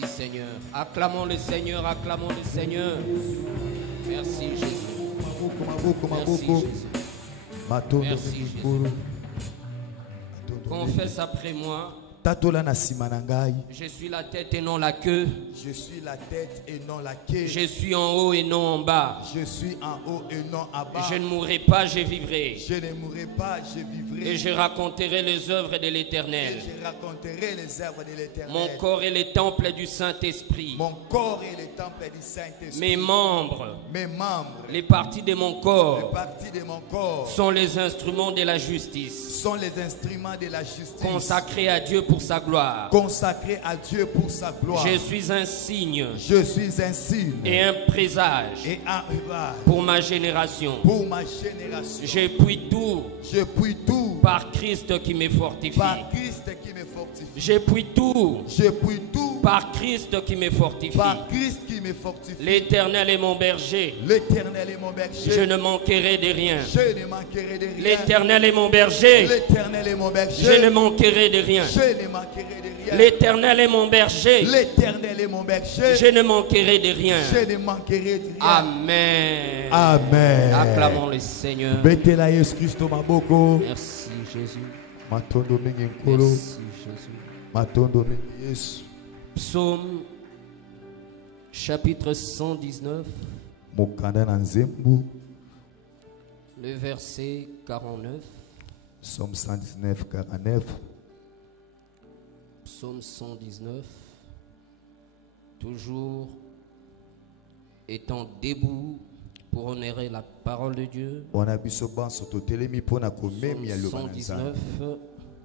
Merci Seigneur. Acclamons le Seigneur, acclamons le Seigneur. Merci Jésus. Merci Jésus. Merci Jésus. Confesse après moi. Je suis la tête et non la queue. Je suis la tête et non la queue. Je suis en haut et non en bas. Je suis en haut et non en bas. Je ne mourrai pas, je vivrai. Je ne mourrai pas, je vivrai. Et je raconterai les œuvres de l'Éternel. Je raconterai les œuvres de l'Éternel. Mon corps est le temple du Saint-Esprit. Mon corps est le temple du Saint-Esprit. Mes membres, les parties de mon corps, sont les instruments de la justice. Sont les instruments de la justice. Consacrés à Dieu pour sa gloire. Consacré à Dieu pour sa gloire. Je suis un signe. Je suis un signe. Et un présage. Et un rivage. Pour ma génération. Pour ma génération. Je puis tout. Je puis tout. Par Christ qui me fortifie. Par Christ qui me fortifie. Je puis tout. Je puis tout. Par Christ qui me fortifie. Par Christ qui me fortifie. L'Éternel est mon berger. L'Éternel est mon berger. Je ne manquerai de rien. Je ne manquerai de rien. L'Éternel est mon berger. L'Éternel est mon berger. Je ne manquerai de rien. Je ne manquerai de rien. L'Éternel est mon berger. L'Éternel est mon berger. Je ne manquerai de rien. Je ne manquerai de rien. Amen. Amen. Acclamons le Seigneur. Merci Jésus. Merci Jésus. Psaume chapitre 119. Le verset 49. Psaume 119, 49. Psaume 119. Toujours étant debout pour honorer la parole de Dieu.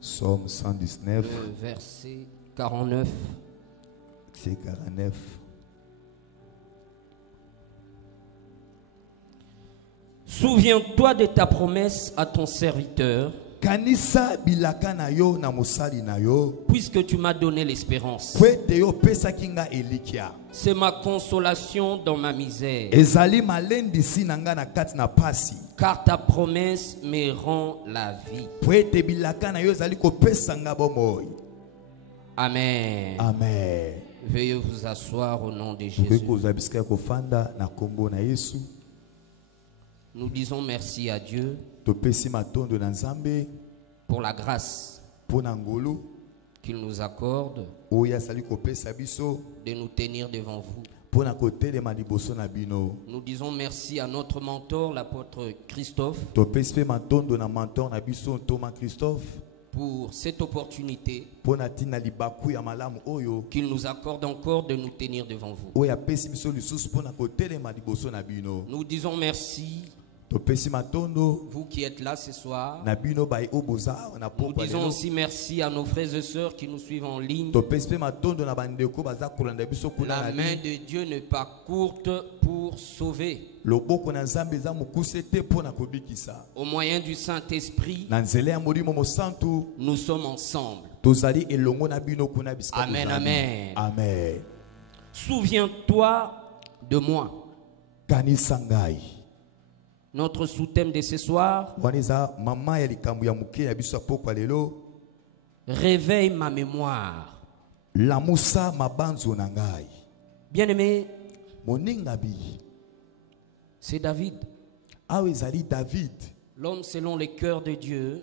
Psaume 119. Le verset 49. C'est 49. Souviens-toi de ta promesse à ton serviteur, puisque tu m'as donné l'espérance. C'est ma consolation dans ma misère, car ta promesse me rend la vie. Amen. Amen. Veuillez vous asseoir au nom de Jésus. Nous disons merci à Dieu pour la grâce qu'il nous accorde de nous tenir devant vous. Nous disons merci à notre mentor, l'apôtre Christophe, pour cette opportunité qu'il nous accorde encore de nous tenir devant vous. Nous disons merci, vous qui êtes là ce soir. Nous disons aussi merci à nos frères et sœurs qui nous suivent en ligne. La main de Dieu n'est pas courte pour sauver. Au moyen du Saint-Esprit, nous sommes ensemble. Amen, amen. Amen. Souviens-toi de moi. Notre sous-thème de ce soir: réveille ma mémoire. Bien-aimé, c'est David. L'homme selon le cœur de Dieu,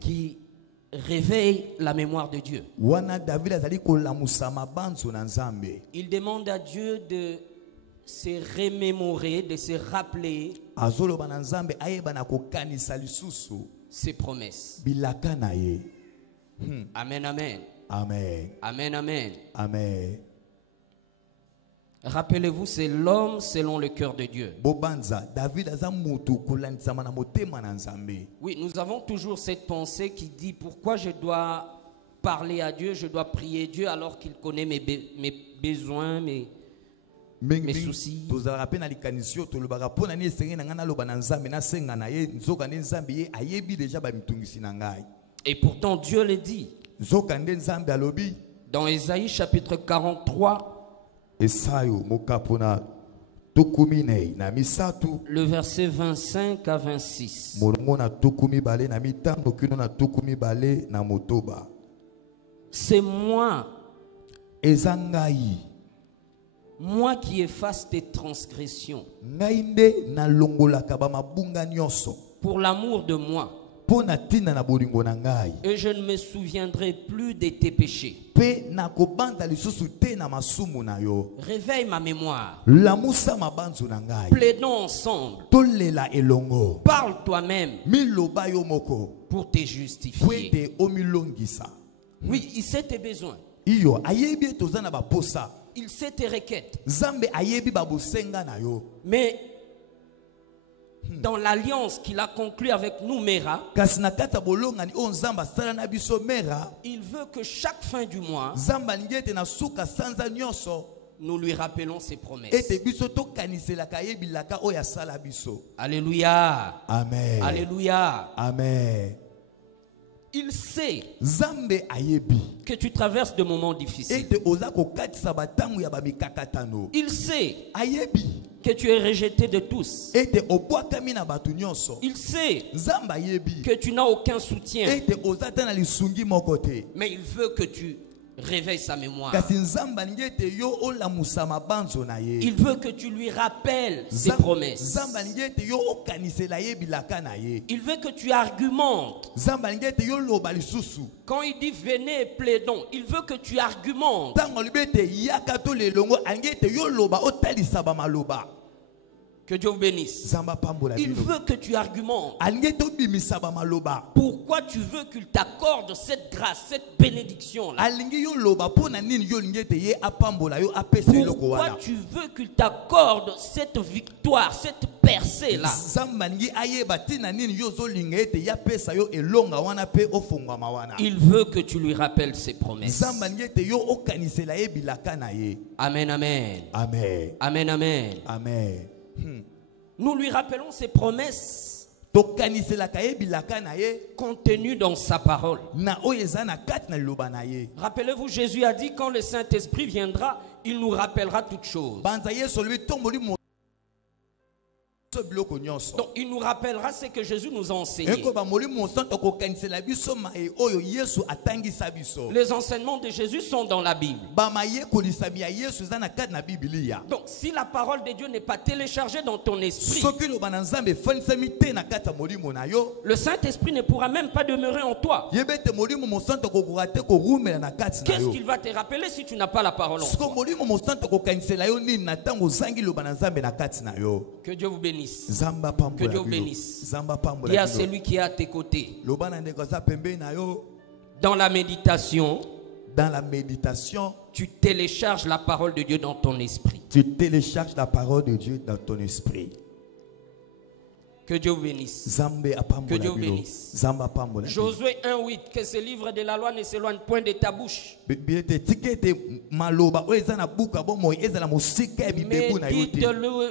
qui réveille la mémoire de Dieu. Il demande à Dieu de se remémorer, de se rappeler ses promesses. Amen, amen. Amen. Amen, amen. Amen. Rappelez-vous, c'est l'homme selon le cœur de Dieu. Oui, nous avons toujours cette pensée qui dit: pourquoi je dois parler à Dieu, je dois prier Dieu alors qu'il connaît mes besoins, mes soucis. Et pourtant Dieu le dit dans Ésaïe chapitre 43, le verset 25 à 26. C'est moi. Eza ngai. Moi qui efface tes transgressions. Ngai nde na longolaka ba mabunga nyonso. Pour l'amour de moi. Pona tina na bolingo na ngai. Et je ne me souviendrai plus de tes péchés. Pe na kobanda lisusu te na masumu na yo. Réveille ma mémoire. Lamusa mabanzu na ngai. Plaidons ensemble. Tolela elongo. Parle toi-même. Miloba yo moko. Pour te justifier. Pwete omilongisa. Oui, il sait tes besoins. Iyo ayebi tozana ba posa. Il sait tes requêtes. Zambe ayebi ba bosenga na yo. Mais dans l'alliance qu'il a conclue avec nous, Mera, il veut que chaque fin du mois, nous lui rappelons ses promesses. Alléluia. Amen. Alléluia. Amen. Il sait que tu traverses de moments difficiles. Il sait que tu es rejeté de tous. Il sait que tu n'as aucun soutien. Mais il veut que tu réveilles sa mémoire. Il veut que tu lui rappelles ses promesses. Il veut que tu argumentes. Quand il dit venez et plaidons, il veut que tu argumentes. Que Dieu vous bénisse. Il veut que tu argumentes. Pourquoi tu veux qu'il t'accorde cette grâce, cette bénédiction-là? Pourquoi tu veux qu'il t'accorde cette victoire, cette percée-là? Il veut que tu lui rappelles ses promesses. Amen, amen. Amen. Amen, amen. Amen. Nous lui rappelons ses promesses contenues dans sa parole. Rappelez-vous, Jésus a dit quand le Saint-Esprit viendra, il nous rappellera toutes choses. Donc il nous rappellera ce que Jésus nous a enseigné. Les enseignements de Jésus sont dans la Bible. Donc si la parole de Dieu n'est pas téléchargée dans ton esprit, le Saint-Esprit ne pourra même pas demeurer en toi. Qu'est-ce qu'il va te rappeler si tu n'as pas la parole en toi? Que Dieu vous bénisse. Que Dieu vous bénisse. Il y a celui qui est à tes côtés. Dans la méditation, tu télécharges la parole de Dieu dans ton esprit. Tu télécharges la parole de Dieu dans ton esprit. Que Dieu vous bénisse. Que Dieu vous bénisse. Josué 1:8, que ce livre de la loi ne s'éloigne point de ta bouche. Médite-le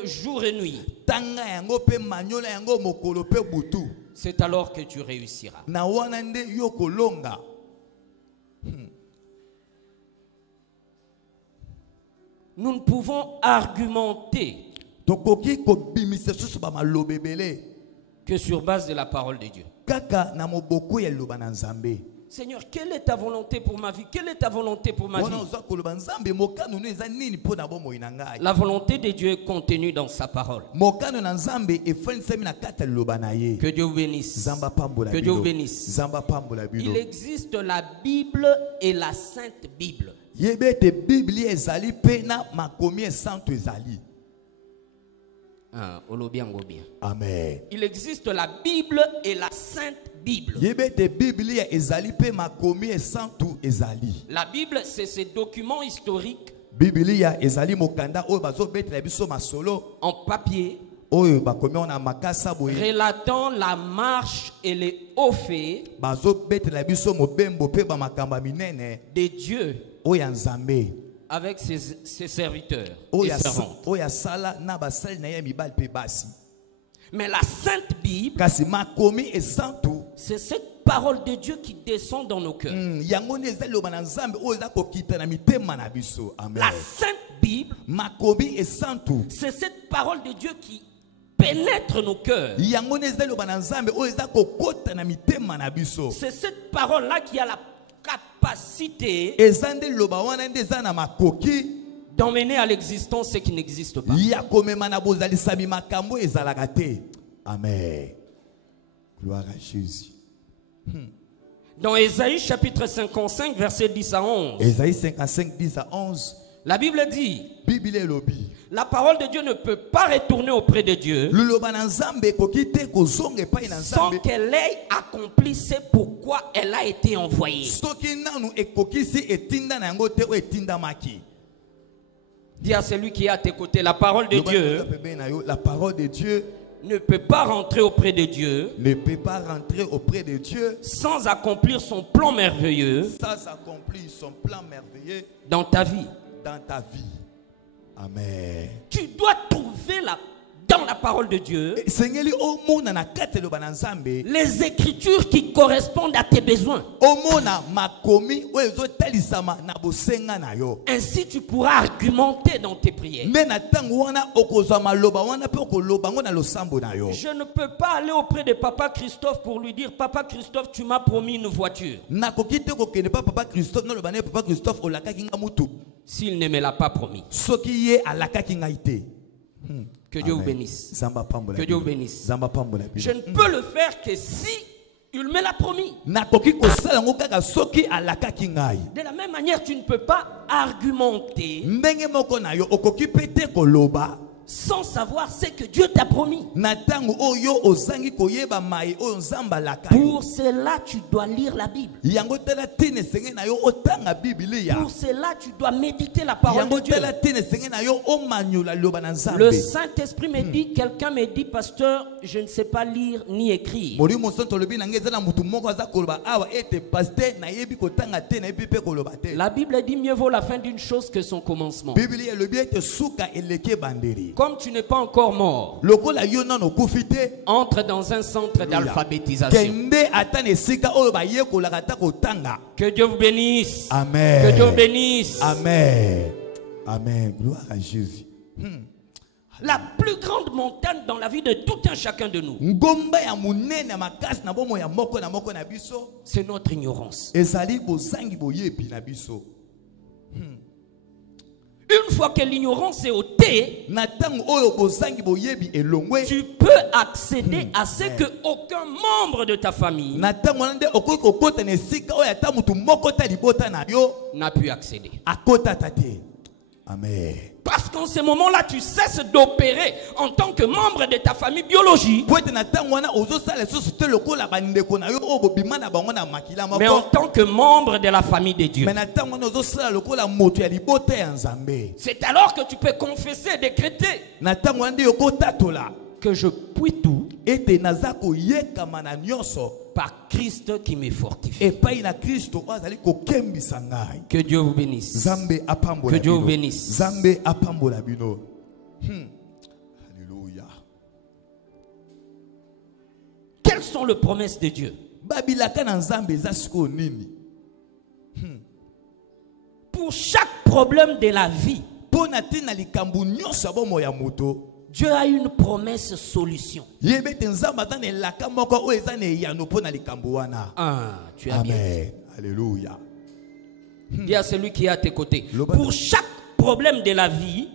jour et nuit. C'est alors que tu réussiras. Nous ne pouvons argumenter que sur base de la parole de Dieu. Seigneur, quelle est ta volonté pour ma vie? Quelle est ta volonté pour ma vie? La volonté de Dieu est contenue dans sa parole. Que Dieu vous bénisse. Que Dieu vous bénisse. Il existe la Bible et la Sainte Bible. Amen. Il existe la Bible et la Sainte Bible. La Bible, c'est ces documents historiques en papier relatant la marche et les hauts faits de Dieu avec ses serviteurs et servantes. Mais la Sainte Bible, c'est cette parole de Dieu qui descend dans nos cœurs. La Sainte Bible, c'est cette parole de Dieu qui pénètre nos cœurs. C'est cette parole-là qui a la capacité capacité d'emmener à l'existence ce qui n'existe pas. Amen. Gloire à Jésus. Dans Ésaïe chapitre 55, versets 10 à 11. Ésaïe 55, 10 à 11. La Bible dit, la parole de Dieu ne peut pas retourner auprès de Dieu sans qu'elle ait accompli ce pourquoi elle a été envoyée. Dis à celui qui est à tes côtés, la parole de Dieu ne peut pas rentrer auprès de Dieu, sans accomplir son plan merveilleux, dans ta vie. Amen. Tu dois trouver dans la parole de Dieu les écritures qui correspondent à tes besoins. Ainsi tu pourras argumenter dans tes prières. Je ne peux pas aller auprès de Papa Christophe pour lui dire, Papa Christophe, tu m'as promis une voiture, s'il ne me l'a pas promis. Que Dieu vous bénisse. Que Dieu vous bénisse. Je ne peux le faire que si il me l'a promis. De la même manière, tu ne peux pas argumenter sans savoir ce que Dieu t'a promis. Pour cela, tu dois lire la Bible. Pour cela, tu dois méditer la parole de Dieu. Le Saint-Esprit me dit, quelqu'un me dit, pasteur, je ne sais pas lire ni écrire. La Bible dit, mieux vaut la fin d'une chose que son commencement. Comme tu n'es pas encore mort, entre dans un centre d'alphabétisation. Que Dieu vous bénisse. Amen. Que Dieu vous bénisse. Amen. Amen. Gloire à Jésus. La plus grande montagne dans la vie de tout un chacun de nous, c'est notre ignorance. Une fois que l'ignorance est ôtée, tu peux accéder à ce que aucun membre de ta famille n'a pu accéder. Amen. Parce qu'en ce moment-là, tu cesses d'opérer en tant que membre de ta famille biologique, mais en tant que membre de la famille de Dieu. C'est alors que tu peux confesser et décréter que je puis tout par Christ qui me fortifie. Que Dieu vous bénisse. Que Dieu vous bénisse. Alléluia. Quelles sont les promesses de Dieu? Pour chaque problème de la vie, Dieu a une promesse solution. Tu as bien dit. Alléluia. Dis à celui qui est à tes côtés. Pour chaque problème de la vie,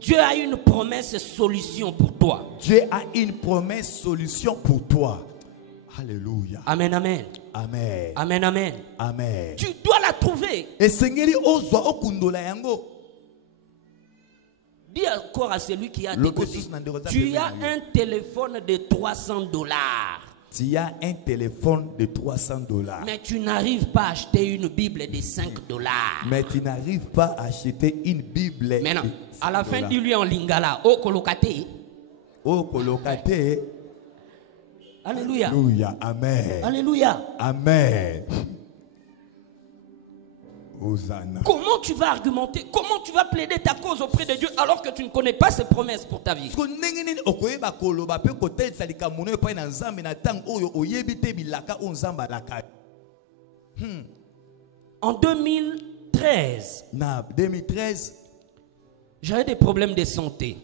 Dieu a une promesse solution pour toi. Dieu a une promesse solution pour toi. Alléluia. Amen, amen. Amen. Amen, amen. Amen. Tu dois la trouver. Dis encore à celui qui est à tes côtés. Tu as un téléphone de $300. Tu as un téléphone de $300. Mais tu n'arrives pas à acheter une Bible de $5. Mais tu n'arrives pas à acheter une Bible. Maintenant, à la fin, dis-lui en lingala, oh kolokate. Oh kolokate. Alléluia. Alléluia. Amen. Alléluia. Amen. Hosanna. Comment tu vas argumenter? Comment tu vas plaider ta cause auprès de Dieu alors que tu ne connais pas ses promesses pour ta vie? En 2013, j'avais des problèmes de santé.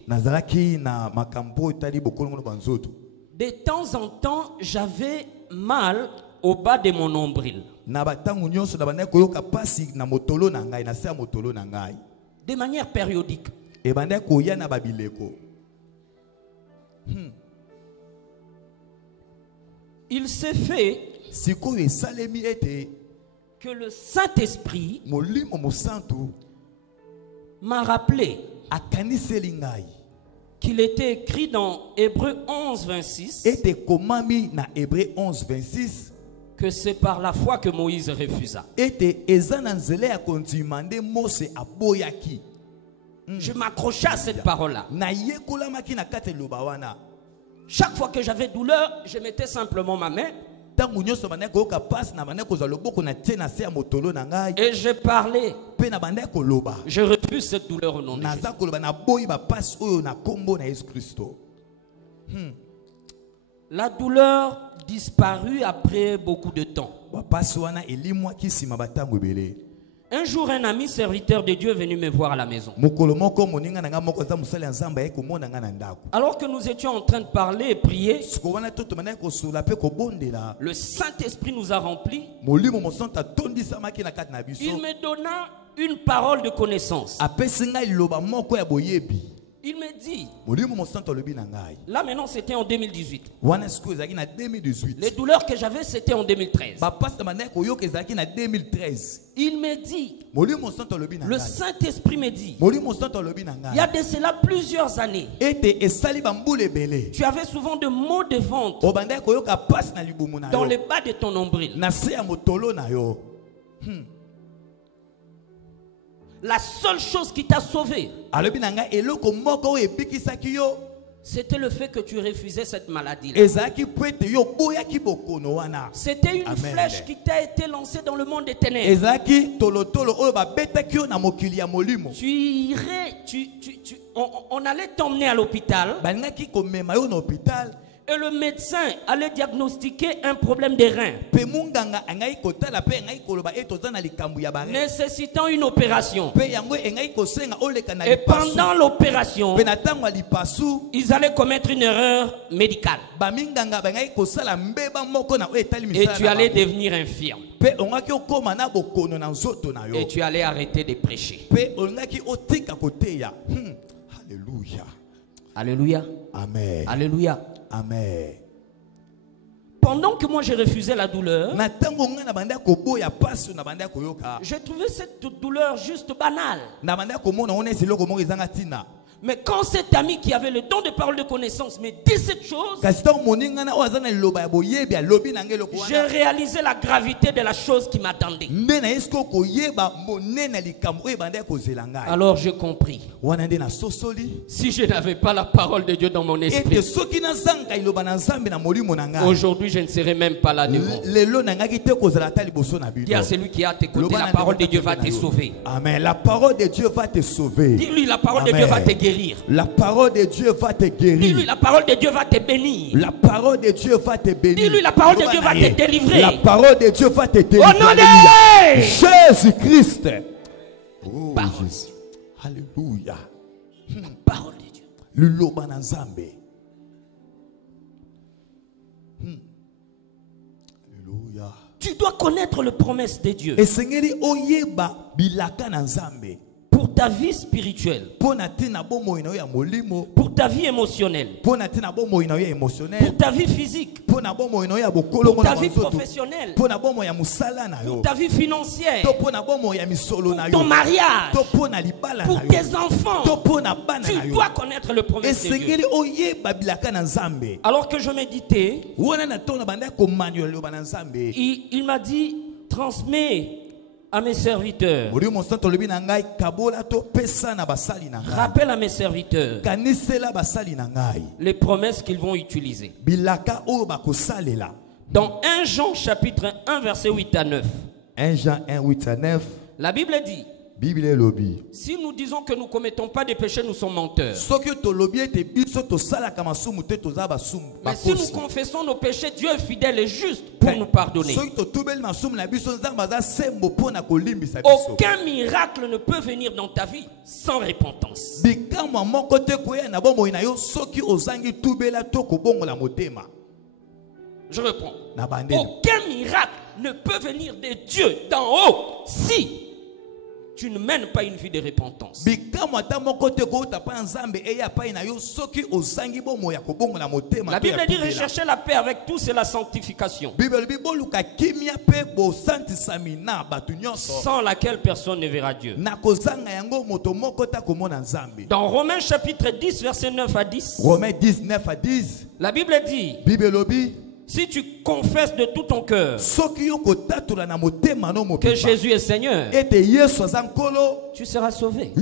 De temps en temps, j'avais mal au bas de mon nombril. De manière périodique. Il s'est fait que le Saint-Esprit m'a rappelé qu'il était écrit dans Hébreux 11, 26 que c'est par la foi que Moïse refusa. Je m'accrochais à cette parole-là. Chaque fois que j'avais douleur, je mettais simplement ma main et je parlais. Je refuse cette douleur au nom de Jésus. La douleur disparut après beaucoup de temps. Un jour, un ami serviteur de Dieu est venu me voir à la maison. Alors que nous étions en train de parler et prier, le Saint-Esprit nous a remplis. Il me donna une parole de connaissance. Il me dit, là maintenant c'était en 2018. Les douleurs que j'avais c'était en 2013. Il me dit, le Saint-Esprit me dit, il y a de cela plusieurs années, tu avais souvent de maux de ventre dans le bas de ton nombril. La seule chose qui t'a sauvé, c'était le fait que tu refusais cette maladie. C'était une flèche qui t'a été lancée dans le monde des ténèbres. Tu irais, on allait t'emmener à l'hôpital. Et le médecin allait diagnostiquer un problème des reins nécessitant une opération. Et pendant l'opération, ils allaient commettre une erreur médicale. Et tu allais devenir infirme. Et tu allais arrêter de prêcher. Alléluia. Amen. Alléluia. Amen. Pendant que moi je refusais la douleur, j'ai trouvé cette douleur juste banale. Mais quand cet ami qui avait le don de parole de connaissance me dit cette chose, j'ai réalisé la gravité de la chose qui m'attendait. Alors j'ai compris. Si je n'avais pas la parole de Dieu dans mon esprit, aujourd'hui je ne serais même pas là devant. Dis à celui qui a t'écouté, la parole de Dieu va te sauver. Amen. La parole de Dieu va te sauver. Dis-lui, la parole de Dieu va te guérir. La parole de Dieu va te guérir. Dis-lui, la parole de Dieu va te bénir. La parole de Dieu va te bénir. Dis-lui, la parole de Dieu va te délivrer. La parole de Dieu va te délivrer. Au nom de Jésus-Christ. Oh, parole. Jésus. Alléluia. La parole de Dieu. Le loba na Nzambe. Alléluia. Tu dois connaître les promesses de Dieu. Et Seigneur, oyeba bilaka na Nzambe. Pour ta vie spirituelle, pour ta vie émotionnelle, pour ta vie physique, pour ta vie professionnelle, pour ta vie financière, pour ton mariage, pour tes enfants. Tu dois connaître le promesse de Dieu. Alors que je méditais, il m'a dit, transmets à mes serviteurs. Rappelle à mes serviteurs les promesses qu'ils vont utiliser. Dans 1 Jean chapitre 1 verset 8 à 9. 1 Jean 1 8 à 9. La Bible dit, si nous disons que nous ne commettons pas de péché, nous sommes menteurs. Mais si nous confessons nos péchés, Dieu est fidèle et juste pour nous pardonner. Aucun miracle ne peut venir dans ta vie sans repentance. Je reprends. Aucun miracle ne peut venir de Dieu d'en haut si tu ne mènes pas une vie de repentance. La Bible dit rechercher la paix avec tous et la sanctification, sans laquelle personne ne verra Dieu. Dans Romains chapitre 10, verset 9 à 10, Romains 10, 9 à 10, la Bible dit, si tu confesses de tout ton cœur que Jésus est Seigneur, tu seras sauvé.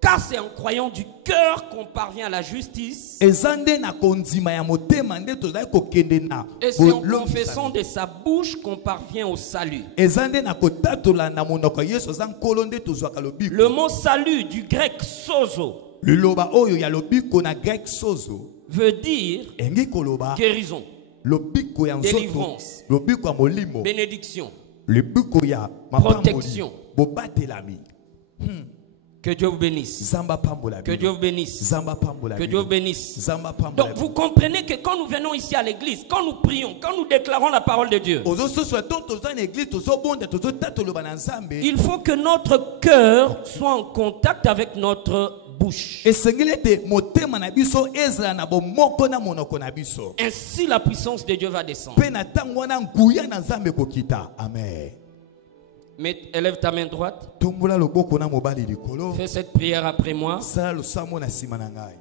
Car c'est en croyant du cœur qu'on parvient à la justice, et c'est en confessant de sa bouche qu'on parvient au salut. Le mot salut du grec sozo veut dire guérison, délivrance, bénédiction, protection. Que Dieu vous bénisse. Que Dieu vous bénisse. Que Dieu vous bénisse. Donc vous comprenez que quand nous venons ici à l'église, quand nous prions, quand nous déclarons la parole de Dieu, il faut que notre cœur soit en contact avec notre bouche. Ainsi la puissance de Dieu va descendre. Amen. Mais élève ta main droite. Fais cette prière après moi.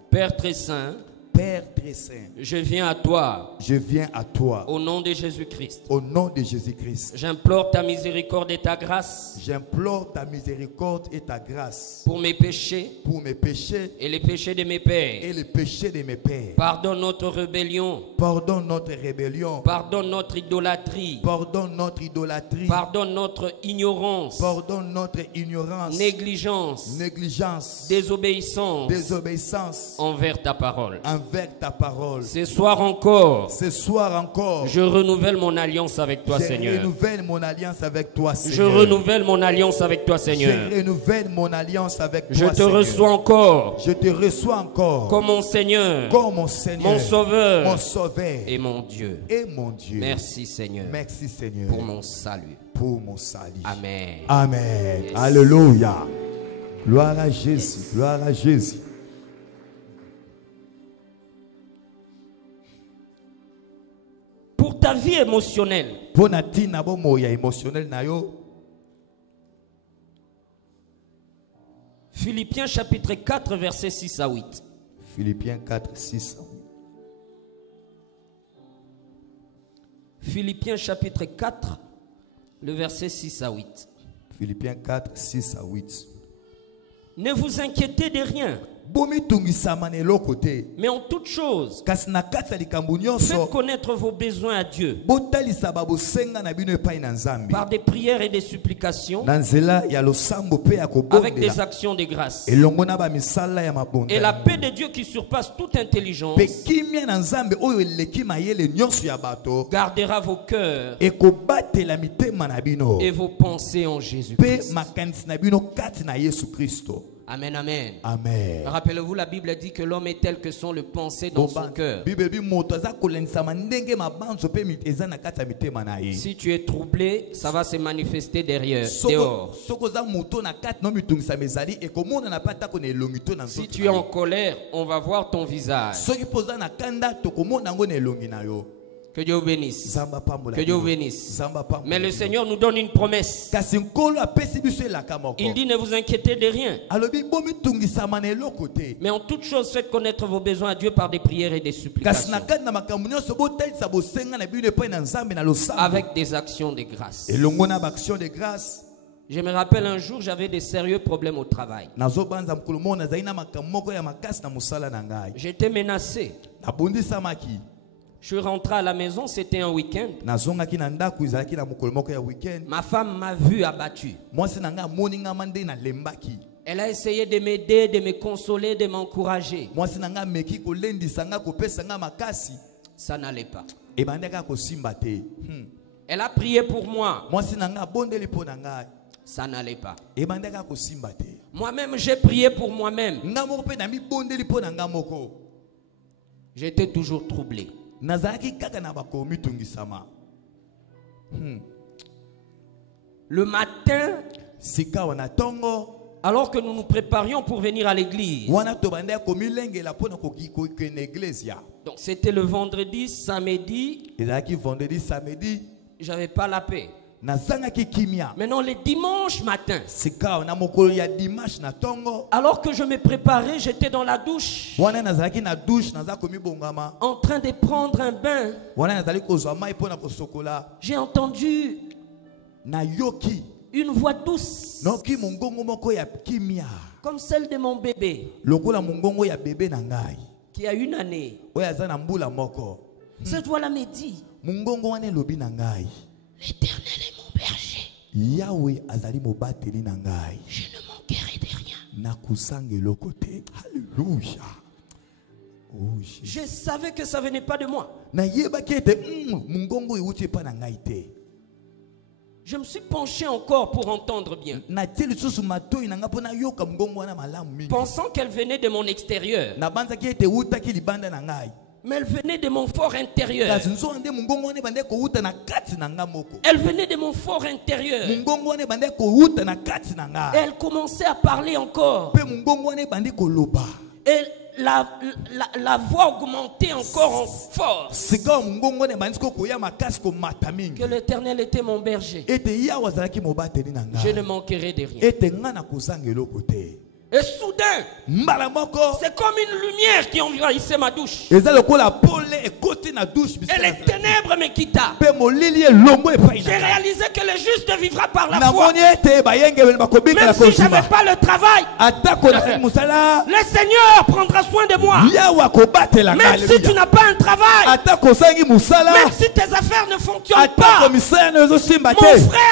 Père très saint, Père très saint, je viens à toi. Je viens à toi. Au nom de Jésus-Christ. Au nom de Jésus-Christ. J'implore ta miséricorde et ta grâce. J'implore ta miséricorde et ta grâce. Pour mes péchés. Pour mes péchés. Et les péchés de mes pères. Et les péchés de mes pères. Pardonne notre rébellion. Pardonne notre rébellion. Pardonne notre idolâtrie. Pardonne notre idolâtrie. Pardonne notre ignorance. Pardonne notre ignorance. Négligence. Négligence. Désobéissance. Désobéissance. Envers ta parole. Envers ta parole. Ce soir encore. Ce soir encore. Je renouvelle mon alliance avec toi, Seigneur. Je renouvelle mon alliance avec toi, Seigneur. Je renouvelle mon alliance avec toi, Seigneur. Je renouvelle mon alliance avec toi, Seigneur. Je te reçois encore. Je te reçois encore. Comme mon Seigneur. Comme mon Seigneur. Mon Sauveur. Mon Sauveur. Et mon Dieu. Et mon Dieu. Merci, Seigneur. Merci, Seigneur. Pour mon salut. Pour mon salut. Amen. Amen. Yes. Alléluia. Gloire à Jésus. Yes. Gloire à Jésus. Pour ta vie émotionnelle, Philippiens chapitre 4 verset 6 à 8. Philippiens 4, 6 à 8. Philippiens chapitre 4, le verset 6 à 8. Philippiens 4, 6 à 8. Ne vous inquiétez de rien. Mais en toute chose, faites connaître vos besoins à Dieu par des prières et des supplications, avec des actions de grâce. Et la paix de Dieu qui surpasse toute intelligence gardera vos cœurs et vos pensées en Jésus-Christ. Amen, amen. Amen. Rappelez-vous, la Bible dit que l'homme est tel que sont les pensées dans son cœur. Si tu es troublé, ça va se manifester dehors. Si tu es en colère, on va voir ton visage. Que Dieu vous bénisse. Que Dieu vous bénisse. Mais le Seigneur nous donne une promesse. Il dit ne vous inquiétez de rien. Mais en toute chose, faites connaître vos besoins à Dieu par des prières et des supplications. Avec des actions de grâce. Je me rappelle un jour, j'avais des sérieux problèmes au travail. J'étais menacé. Je suis rentré à la maison, c'était un week-end. Ma femme m'a vu abattu. Elle a essayé de m'aider, de me consoler, de m'encourager. Ça n'allait pas. Elle a prié pour moi. Ça n'allait pas. Moi-même, j'ai prié pour moi-même. J'étais toujours troublé. Le matin, alors que nous nous préparions pour venir à l'église. Donc c'était le vendredi, samedi. J'avais pas la paix. Maintenant le dimanche matin, alors que je me préparais, j'étais dans la douche, en train de prendre un bain. J'ai entendu une voix douce, comme celle de mon bébé qui a 1 année. Cette voix-là me dit: l'Éternel est mon berger. Yahweh azali mobateli na ngai. Je ne manquerai de rien. Nakusangelo kote. Alléluia. Oh, je savais que ça venait pas de moi. Na yeba kete mungongo iwuti pa na ngai te. Je me suis penché encore pour entendre bien, pensant qu'elle venait de mon extérieur. Mais elle venait de mon fort intérieur. Elle venait de mon fort intérieur. Et elle commençait à parler encore. Et la voix augmentait encore en force. Que l'Éternel était mon berger. Je ne manquerai de rien. Et soudain, c'est comme une lumière qui envahissait ma douche. Et les ténèbres me quitta. J'ai réalisé que le juste vivra par la foi. Même si je n'avais pas le travail, le Seigneur prendra soin de moi. Même si tu n'as pas un travail, même si tes affaires ne fonctionnent pas, mon frère,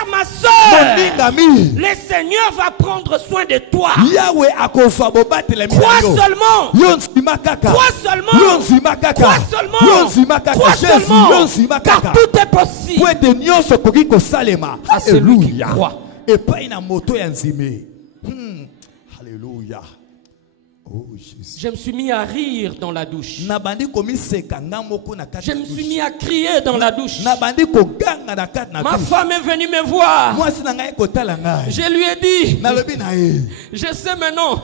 ma soeur, le Seigneur va prendre soin de toi. Crois seulement. Crois seulement. Crois seulement. Crois seulement. Car tout est possible à celui qui croit. Alléluia. Oh, je me suis mis à rire dans la douche. Je me suis mis à crier dans la douche. Ma femme est venue me voir. Je lui ai dit: je sais maintenant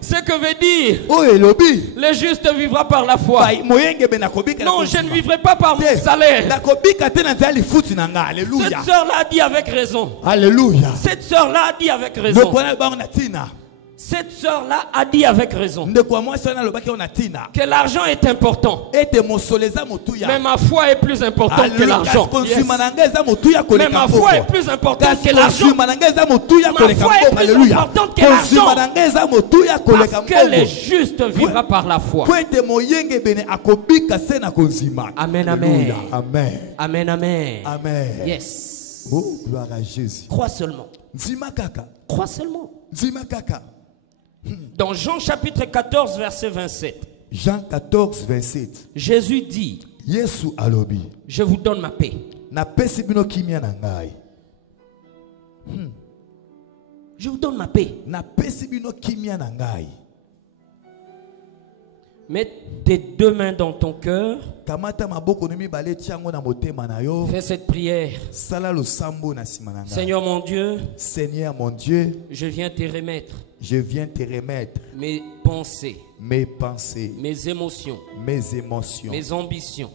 ce que veut dire le juste vivra par la foi. Non, je ne vivrai pas par mon salaire. Cette soeur-là a dit avec raison. Alléluia. Cette soeur-là a dit avec raison. Cette sœur-là a dit avec raison que l'argent est important. Mais ma foi est plus importante que l'argent. Yes. Mais ma foi est plus importante que l'argent. Ma foi est plus importante que l'argent. Parce que le juste vivra par la foi. Amen, amen. Amen, amen. Amen. Yes. Oh, gloire à Jésus. Crois seulement. Crois seulement. Dans Jean chapitre 14 verset 27. Jean 14 27. Jésus dit: je vous donne ma paix. Je vous donne ma paix. Mets tes 2 mains dans ton cœur. Fais cette prière. Seigneur mon Dieu, je viens te remettre mes pensées, mes émotions, mes ambitions.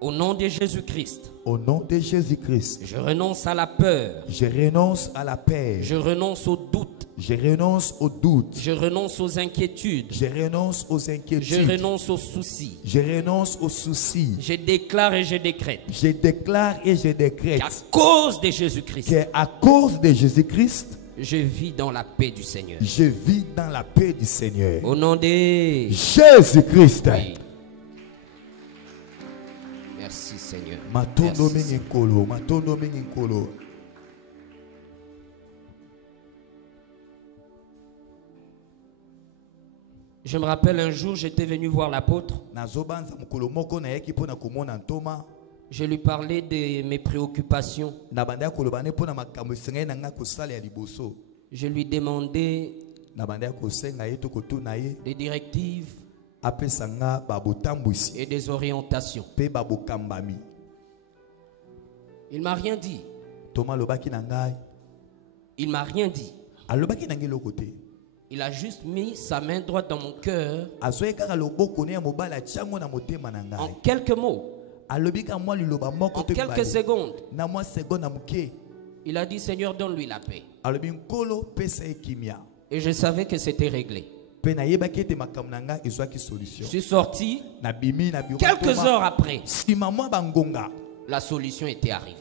Au nom de Jésus-Christ. Je renonce à la peur. Je renonce au doute. Je renonce aux inquiétudes. Je renonce aux soucis. Je déclare et je décrète. Qu'à cause de Jésus-Christ. Je vis dans la paix du Seigneur. Au nom de Jésus-Christ. Oui. Merci Seigneur. Merci. Je me rappelle un jour, j'étais venu voir l'apôtre. Je lui parlais de mes préoccupations. Je lui demandais des directives et des orientations. Il m'a rien dit. Il m'a rien dit. Il a juste mis sa main droite dans mon cœur. En quelques mots. En quelques secondes. Il a dit, Seigneur, donne-lui la paix. Et je savais que c'était réglé. Je suis sorti. Quelques heures après, la solution était arrivée.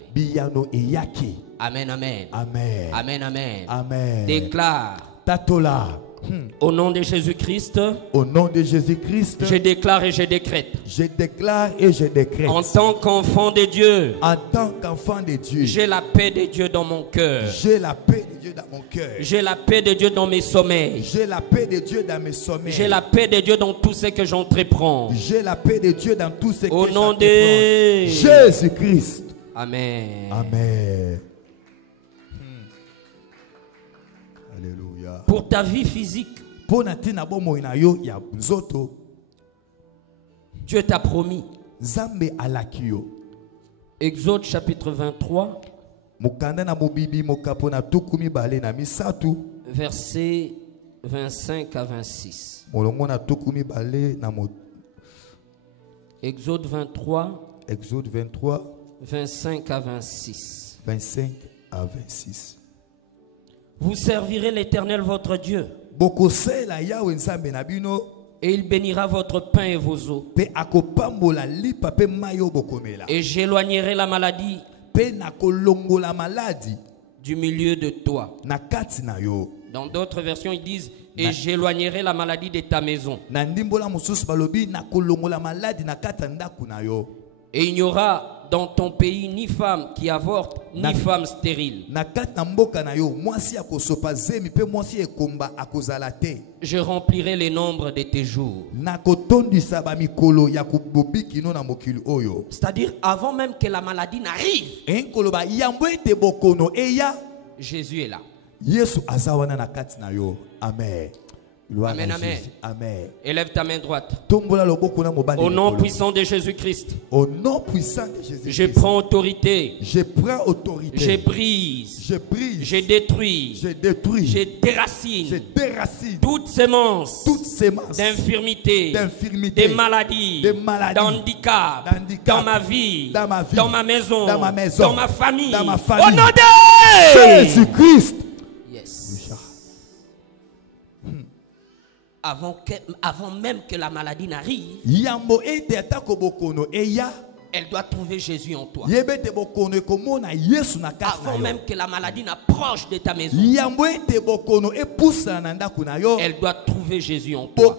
Amen, amen. Amen. Amen, amen. Amen. Déclare. Tatola. Au nom de Jésus-Christ, au nom de Jésus-Christ, je déclare et je décrète. Je déclare et je décrète. En tant qu'enfant de Dieu, en tant qu'enfant de Dieu, j'ai la paix de Dieu dans mon cœur. J'ai la paix de Dieu dans mon cœur. J'ai la paix de Dieu dans mes sommeils. J'ai la paix de Dieu dans mes sommeils. J'ai la paix de Dieu dans tout ce que j'entreprends. J'ai la paix de Dieu dans tout ce que j'entreprends. Au nom de Jésus-Christ. Amen. Amen. Alléluia. Pour ta vie physique, Dieu t'a promis. Exode chapitre 23, versets 25 à 26. Exode 23, 25 à 26. 25 à 26. Vous servirez l'Éternel votre Dieu. Et il bénira votre pain et vos eaux. Et j'éloignerai la maladie du milieu de toi. Dans d'autres versions, ils disent, et j'éloignerai la maladie de ta maison. Et il n'y aura dans ton pays ni femme qui avorte, ni femme stérile. Je remplirai les nombres de tes jours. C'est-à-dire, avant même que la maladie n'arrive, Jésus est là. Amen. Amen, amen. Amen. Élève ta main droite. Au nom puissant de Jésus-Christ. Au nom puissant de Jésus-Christ. Je prends autorité. Je prends autorité. Je brise. Je brise. Je détruis. Je détruis. Je déracine. Je déracine. Toute sémence. Toute sémence. D'infirmité. D'infirmité. De maladie. De maladie. D'handicap. Dans ma vie. Dans ma vie. Dans ma maison. Dans ma maison. Dans ma famille. Dans ma famille. Au nom de Jésus-Christ. Yes. Avant même que la maladie n'arrive, elle doit trouver Jésus en toi. Avant même que la maladie n'approche de ta maison, elle doit trouver Jésus en toi.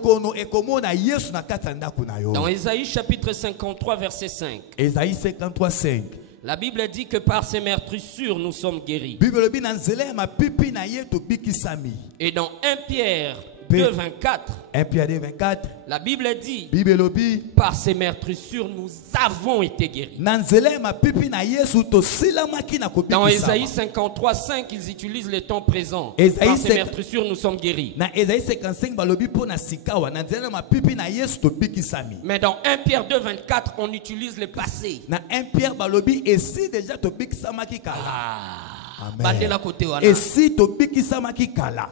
Dans Ésaïe chapitre 53 verset 5, Ésaïe 53, 5. La Bible dit que par ses meurtrissures nous sommes guéris. Et dans 1 Pierre 2, 24, 1 Pierre 2, 24, la Bible dit, par ses meurtrissures nous avons été guéris. Dans Ésaïe 53, 5, ils utilisent le temps présent. Par ses meurtrissures nous sommes guéris. Mais dans 1 Pierre 2, 24, on utilise le passé.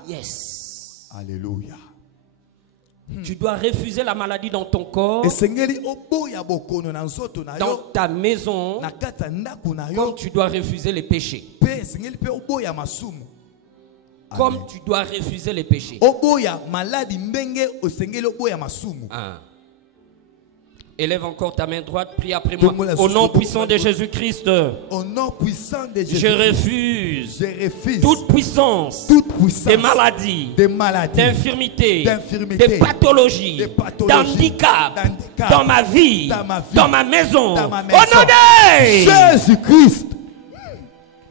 Yes. Alléluia. Tu dois refuser la maladie dans ton corps, dans ta maison, comme tu dois refuser les péchés. Comme tu dois refuser les péchés. Élève encore ta main droite, prie après moi. Au nom puissant de Jésus-Christ, je refuse toute puissance, des maladies, d'infirmités, de pathologies, d'handicap dans ma vie, dans ma maison. Au nom de Jésus-Christ.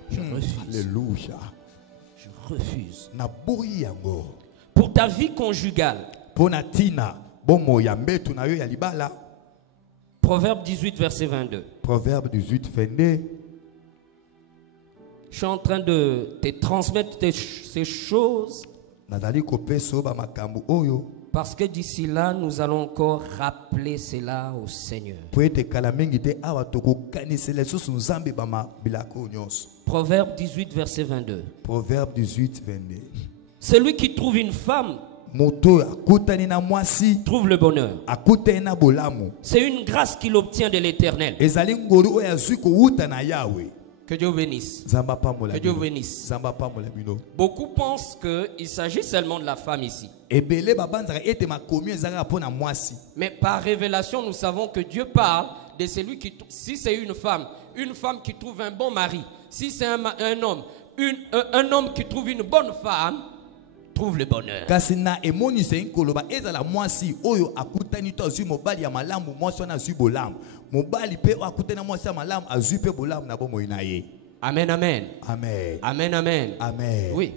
Je refuse. Alléluia. Je refuse. Pour ta vie conjugale, Proverbe 18, verset 22. Proverbe 18, 22. Je suis en train de te transmettre ces choses Parce que d'ici là, nous allons encore rappeler cela au Seigneur. Proverbe 18, verset 22. Proverbe 18, 22. Celui qui trouve une femme trouve le bonheur. C'est une grâce qu'il obtient de l'Éternel. Que Dieu bénisse. Que Dieu bénisse. Beaucoup pensent qu'il s'agit seulement de la femme ici. Mais par révélation, nous savons que Dieu parle de celui qui, si c'est une femme qui trouve un bon mari, si c'est un homme qui trouve une bonne femme, trouve le bonheur. Amen, amen. Amen. Amen, amen. Amen. Oui.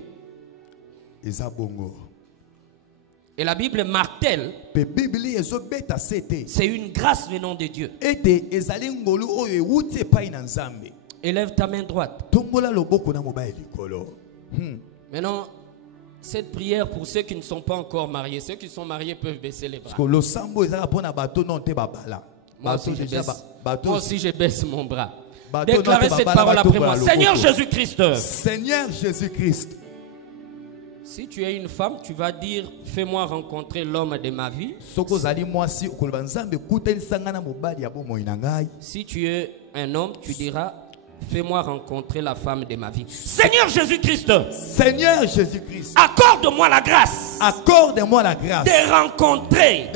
Et la Bible martèle, c'est une grâce venant de Dieu. Élève ta main droite. Maintenant, cette prière pour ceux qui ne sont pas encore mariés. Ceux qui sont mariés peuvent baisser les bras. Moi aussi je baisse mon bras. Déclarez cette parole après moi. Seigneur Jésus-Christ. Seigneur Jésus-Christ. Si tu es une femme, tu vas dire, fais-moi rencontrer l'homme de ma vie. Si tu es un homme, tu diras, fais-moi rencontrer la femme de ma vie. Seigneur Jésus-Christ. Seigneur Jésus-Christ. Accorde-moi la grâce. Accorde-moi la grâce. De rencontrer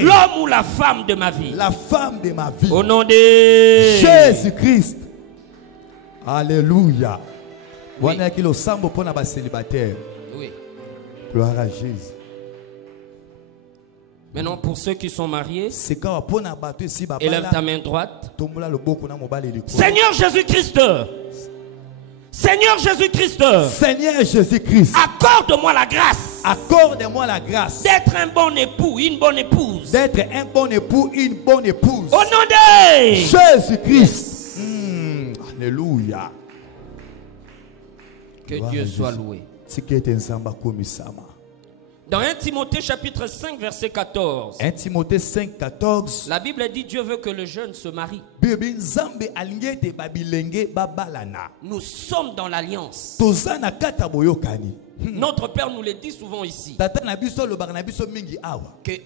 l'homme ou la femme de ma vie. La femme de ma vie. Au nom de Jésus-Christ. Alléluia. Oui. Oui. Gloire à Jésus. Maintenant, pour ceux qui sont mariés, élève ta main droite. Seigneur Jésus-Christ. Seigneur Jésus-Christ. Seigneur Jésus-Christ. Accorde-moi la grâce. Accorde-moi la grâce. D'être un bon époux, une bonne épouse. D'être un bon époux, une bonne épouse. Au nom de Jésus-Christ. Alléluia. Que Dieu soit loué. Dans 1 Timothée chapitre 5 verset 14. 1 Timothée 5, 14. La Bible dit Dieu veut que le jeune se marie. Nous sommes dans l'alliance. Notre Père nous le dit souvent ici. Que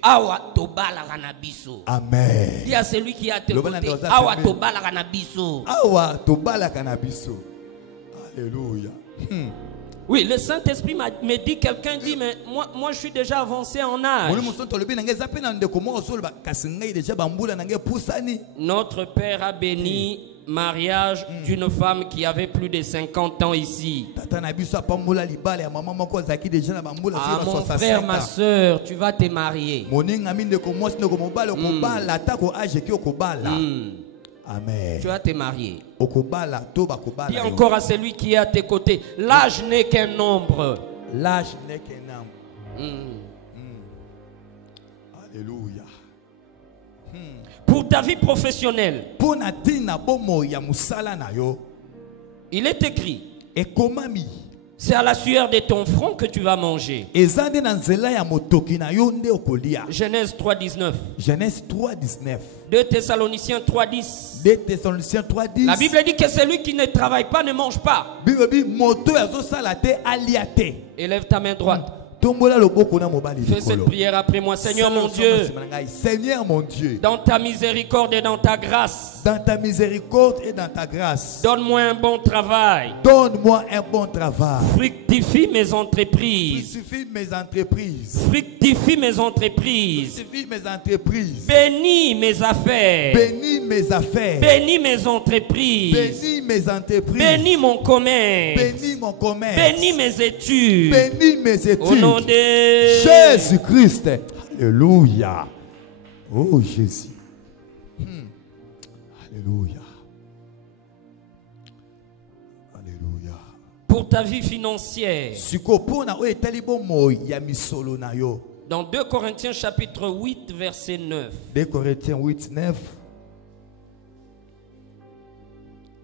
awa tobala kanabiso. Amen. Dis à celui qui a tes côtés. Awa tobala kanabiso. Awa tobala kanabiso. Alléluia. Oui, le Saint-Esprit me dit, quelqu'un dit, mais moi je suis déjà avancé en âge. Notre Père a béni mariage d'une femme qui avait plus de 50 ans ici. Ah, mon frère, ma soeur, tu vas te marier. Amen. Tu vas te marier. Dis encore à celui qui est à tes côtés, l'âge n'est qu'un nombre. L'âge n'est qu'un nombre. Alléluia. Pour ta vie professionnelle, il est écrit, c'est à la sueur de ton front que tu vas manger. Genèse 3:19. Genèse 3:19. 2 Thessaloniciens 3:10. 2 Thessaloniciens 3:10. La Bible dit que celui qui ne travaille pas ne mange pas. Élève ta main droite. Fais cette prière après moi. Seigneur mon Dieu, Seigneur mon Dieu, dans ta miséricorde et dans ta grâce, donne-moi un bon travail. Donne-moi un bon travail. Fructifie mes entreprises. Fructifie mes entreprises. Fructifie mes entreprises. Fructifie mes entreprises. Bénis mes affaires. Bénis mes affaires. Bénis mes entreprises. Bénis mes entreprises. Bénis mon commerce. Bénis mon commerce. Bénis mes études. Bénis mes études. Au nom de Jésus-Christ. Alléluia. Oh Jésus. Alléluia. Alléluia. Pour ta vie financière. Dans 2 Corinthiens chapitre 8 verset 9. 2 Corinthiens 8, 9.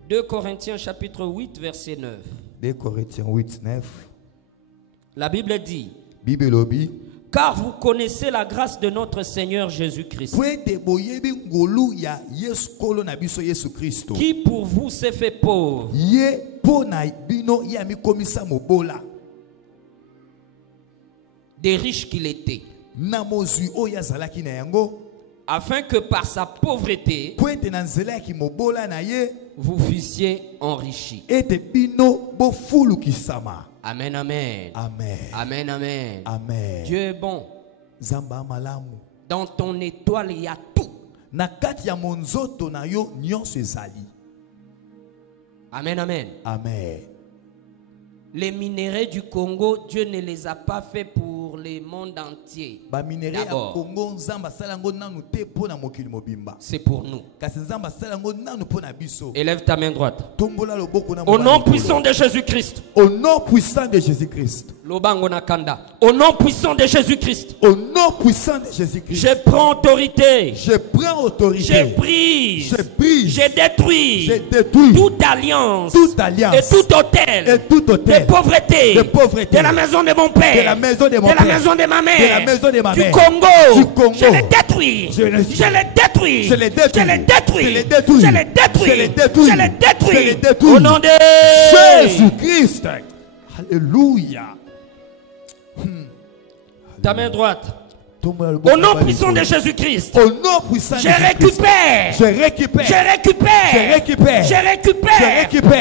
2 Corinthiens chapitre 8 verset 9. 2 Corinthiens 8, 9. La Bible dit, Car vous connaissez la grâce de notre Seigneur Jésus-Christ, qui pour vous s'est fait pauvre, des riches qu'il était, afin que par sa pauvreté, vous fussiez enrichis. Amen, amen. Amen. Amen, amen. Amen. Dieu est bon. Dans ton étoile, il y a tout. Amen, amen. Amen. Les minéraux du Congo, Dieu ne les a pas faits pour le monde entier. D'abord, c'est pour nous. Élève ta main droite. Au nom puissant de Jésus-Christ. Au nom puissant de Jésus-Christ. Au nom puissant de Jésus-Christ. Au nom puissant de Jésus-Christ. Je prends autorité. Je prends autorité. Je brise. Je brise. Je détruis. Je détruis. Toute alliance. Toute alliance. Et tout hôtel. Et tout hôtel. De pauvreté. De pauvreté. De la maison de mon père. De la maison de mon père. père. De la maison de ma mère. De la maison de ma du mère. Congo. Du Congo. Je les détruis. Je les détruis. Je les détruis. Je les détruis. Je les détruis. Je les détruis. Je les détruis. Je les détruis. Je les détruis. Au nom de Jésus-Christ. Alléluia. Ta main droite. Au nom puissant de Jésus-Christ. Au nom puissant de Jésus-Christ. Je récupère.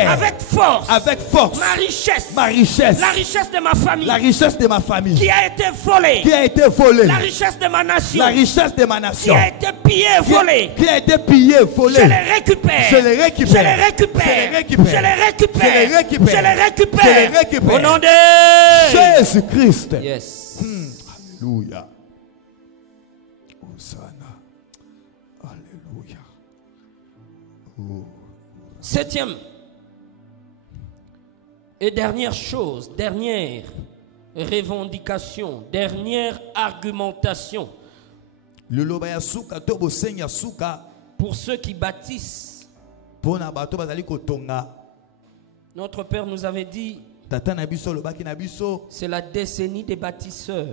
Avec force. Avec force. Ma richesse. Ma richesse. La richesse de ma famille. La richesse de ma famille. Qui a été volée. Qui a été volée. La richesse de ma nation. La richesse de ma nation. Qui a été pillée, volée. Qui a été pillée, volée. Je les récupère. Je les récupère. Je les récupère. Je les récupère. Je les récupère. Je les récupère. Je les récupère. Je les récupère. Au nom de Jésus-Christ. Yes. Alléluia. Hosanna. Alléluia. Oh. Septième et dernière chose, dernière revendication, dernière argumentation. Pour ceux qui bâtissent, notre Père nous avait dit, c'est la décennie des bâtisseurs.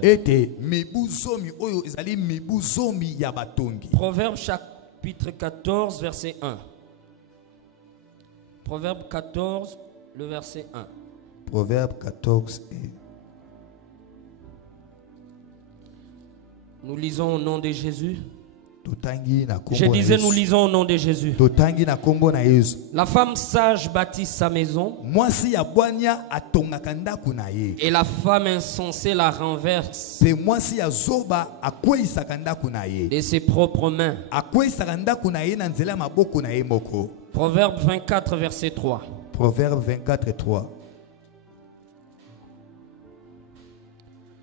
Proverbe chapitre 14, verset 1. Proverbe 14, le verset 1. Proverbe 14 et... Nous lisons au nom de Jésus. Je disais, nous lisons au nom de Jésus. La femme sage bâtit sa maison. Et la femme insensée la renverse de ses propres mains. Proverbe 24, verset 3. Proverbe 24 et 3.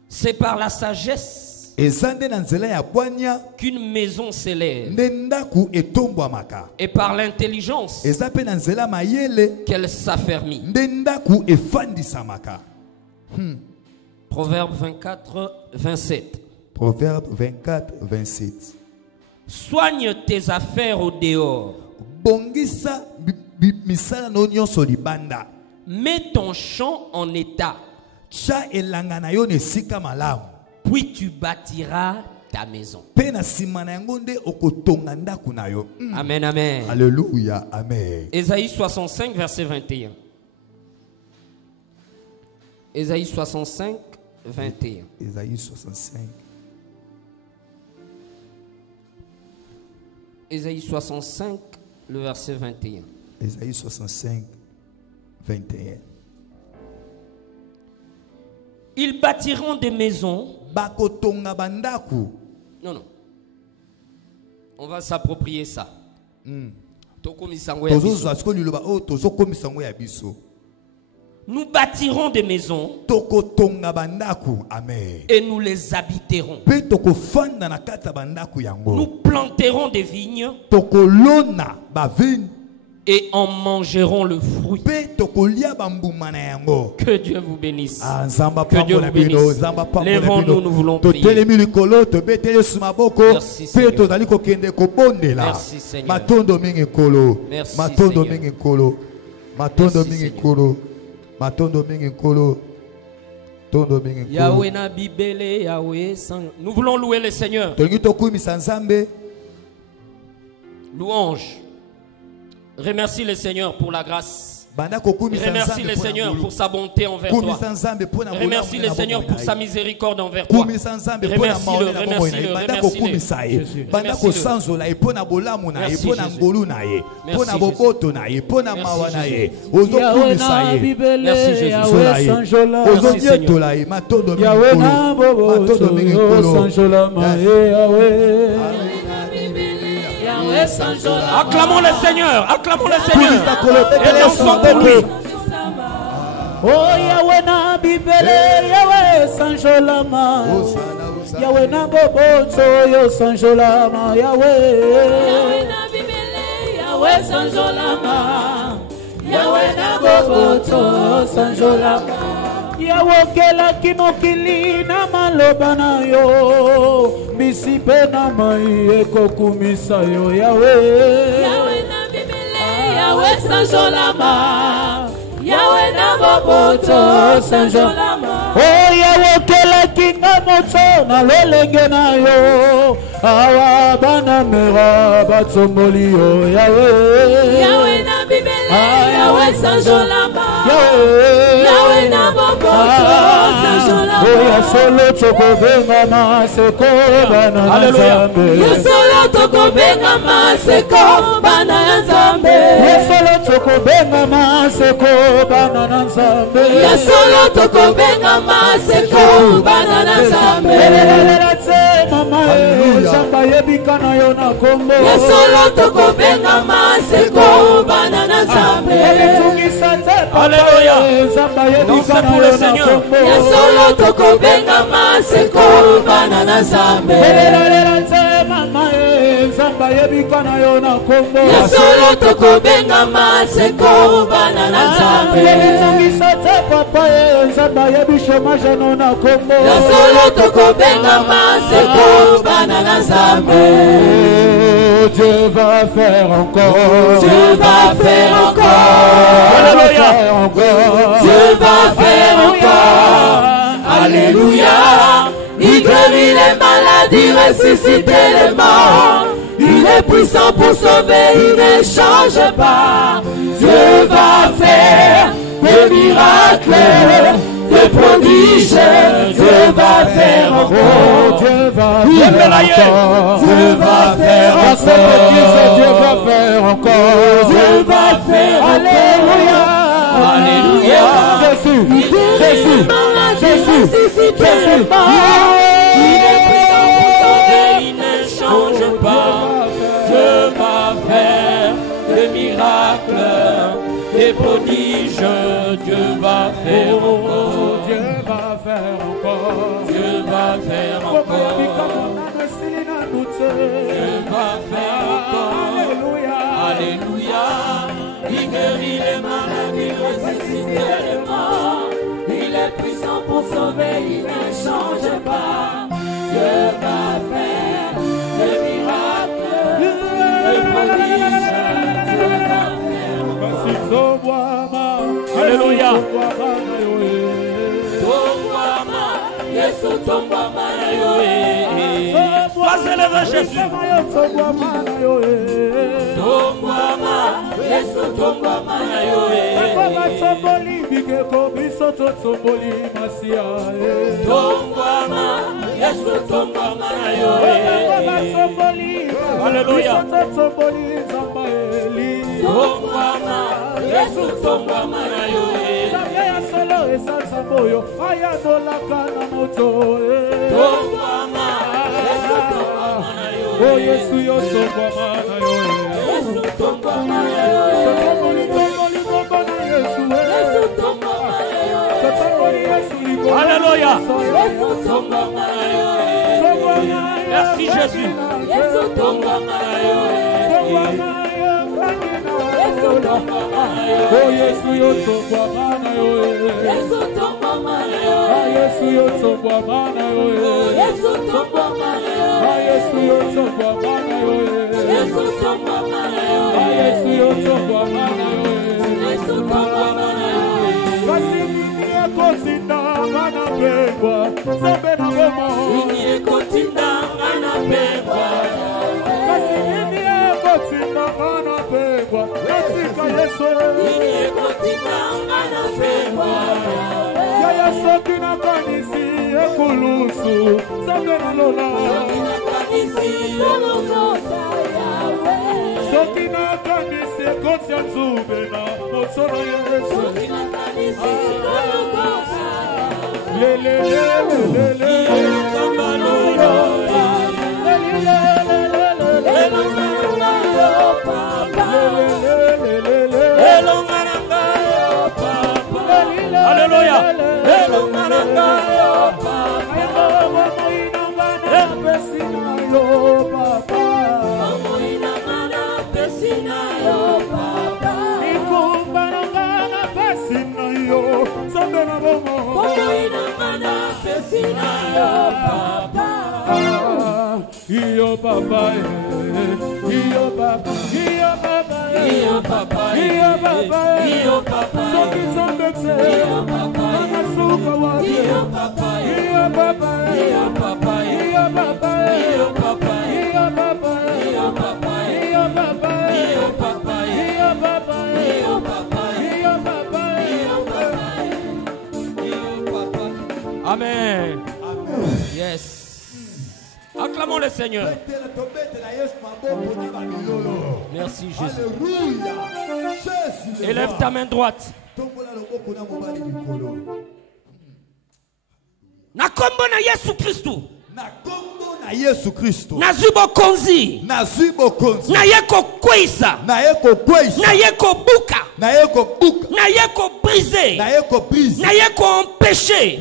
C'est par la sagesse qu'une maison s'élève, et par l'intelligence qu'elle s'affermit. Proverbe 24, 27. Proverbe 24, 27. Soigne tes affaires au dehors. Mets ton champ en état. Puis tu bâtiras ta maison. Amen, amen. Alléluia, amen. Ésaïe 65, verset 21. Ésaïe 65, 21. Ésaïe 65. Ésaïe 65, le verset 21. Ésaïe 65, 21. Ils bâtiront des maisons. Non, non. On va s'approprier ça. Nous bâtirons des maisons. Et nous les habiterons. Nous planterons des vignes. Et en mangeront le fruit. Que Dieu vous bénisse. Que Dieu vous bénisse. Lèvons-nous, nous voulons prier. Merci Seigneur. Merci Seigneur. Yahweh na bibele, Yahweh sans... Nous voulons louer le Seigneur. Louange. Remercie le Seigneur pour la grâce. Remercie le Seigneur pour sa bonté envers toi. Remercie le Seigneur pour sa miséricorde envers toi. Remercie-le, remercie-le, remercie-le. Acclamons le Seigneur, acclamons le Seigneur. Et dansons pour lui. Oh Yahweh na bibele, Yahweh sanjolama. Yahweh na boboto, yo sanjolama. Yahweh na bibele, Yahweh sanjolama. Yahweh na boboto, sanjolama. Yahweh kela kimokili na maloba na yo. Misipe na mai ekokumisa yo Yahweh. Yahweh na bibele, Yahweh sanjolama. Yahweh na boboto sanjolama. Oh Yahweh kela kinga moto na lelenge na yo. Awa bana mera batomboli yo Yahweh. Yahweh na bibele, Yahweh sanjolama. Yahweh na boboto sanjolama. Oh ya solo toko benga maseko bana nzambe. Ya solo toko benga maseko bana nzambe. Ya solo toko benga maseko bana nzambe. Ya solo toko benga maseko bana nzambe. Mama nzamba yebika na yo na kombo. Ya solo toko benga maseko bana nzambe. Alléluia. Dansez pour le Seigneur. Ya solo toko benga maseko bana nzambe. Mama nzamba yebika na yo na kombo. Ya solo toko benga maseko bana nzambe. Papa nzamba yebisha majano na kombo. Ya solo toko benga maseko bana nzambe. Dieu va faire encore. Dieu va faire encore. Alléluia. Dieu va faire encore. Alléluia. Il guérit les maladies, ressuscite les morts. Il est puissant pour sauver, il ne change pas. Dieu va faire des miracles, des prodiges. Dieu va faire encore. Dieu va faire encore. Dieu va faire encore. Dieu va faire encore. Dieu va faire. Alléluia. Alléluia. Jésus, Jésus, Jésus, Jésus. Il est puissant pour sauver, il ne change pas. Dieu va faire des miracles, des prodiges. Dieu va faire encore. Dieu va faire encore. Dieu va faire encore. Dieu va faire encore. Alléluia. Il guérit les maladies, ressuscite les morts. Il est puissant pour sauver, il ne change pas. Dieu va faire des miracles, des prodiges. Dieu va faire. Alléluia. Sois élevé, Jésus. Alléluia. Oh Yesu yo tongwa mana yo. Yesu tongwa mana yo. Yesu tongwa mana yo. Alléluia. Yesu tongwa mana yo. Merci Jésus. Yesu tongwa mana yo. Yesu tongwa mana yo. Oh Yesu yo tongwa mana yo. Yesu tongwa mana yo. Yesu yo tongwa mana yo. Yesu tongwa mana yo. Yesu yo tongwa mana yo. Yesu tongwa mana yo. Yesu yo tongwa mana yo. Yesu tongwa mana yo. Kasi ni kosinda mana be Amen. Yes. Acclamons le Seigneur. Merci Jésus. Élève ta main droite. Na kombo na Yesu Kristu. Yesu Kristo nazubo konzi na yeko kwisa na yeko buka na yeko brise na yeko empêcher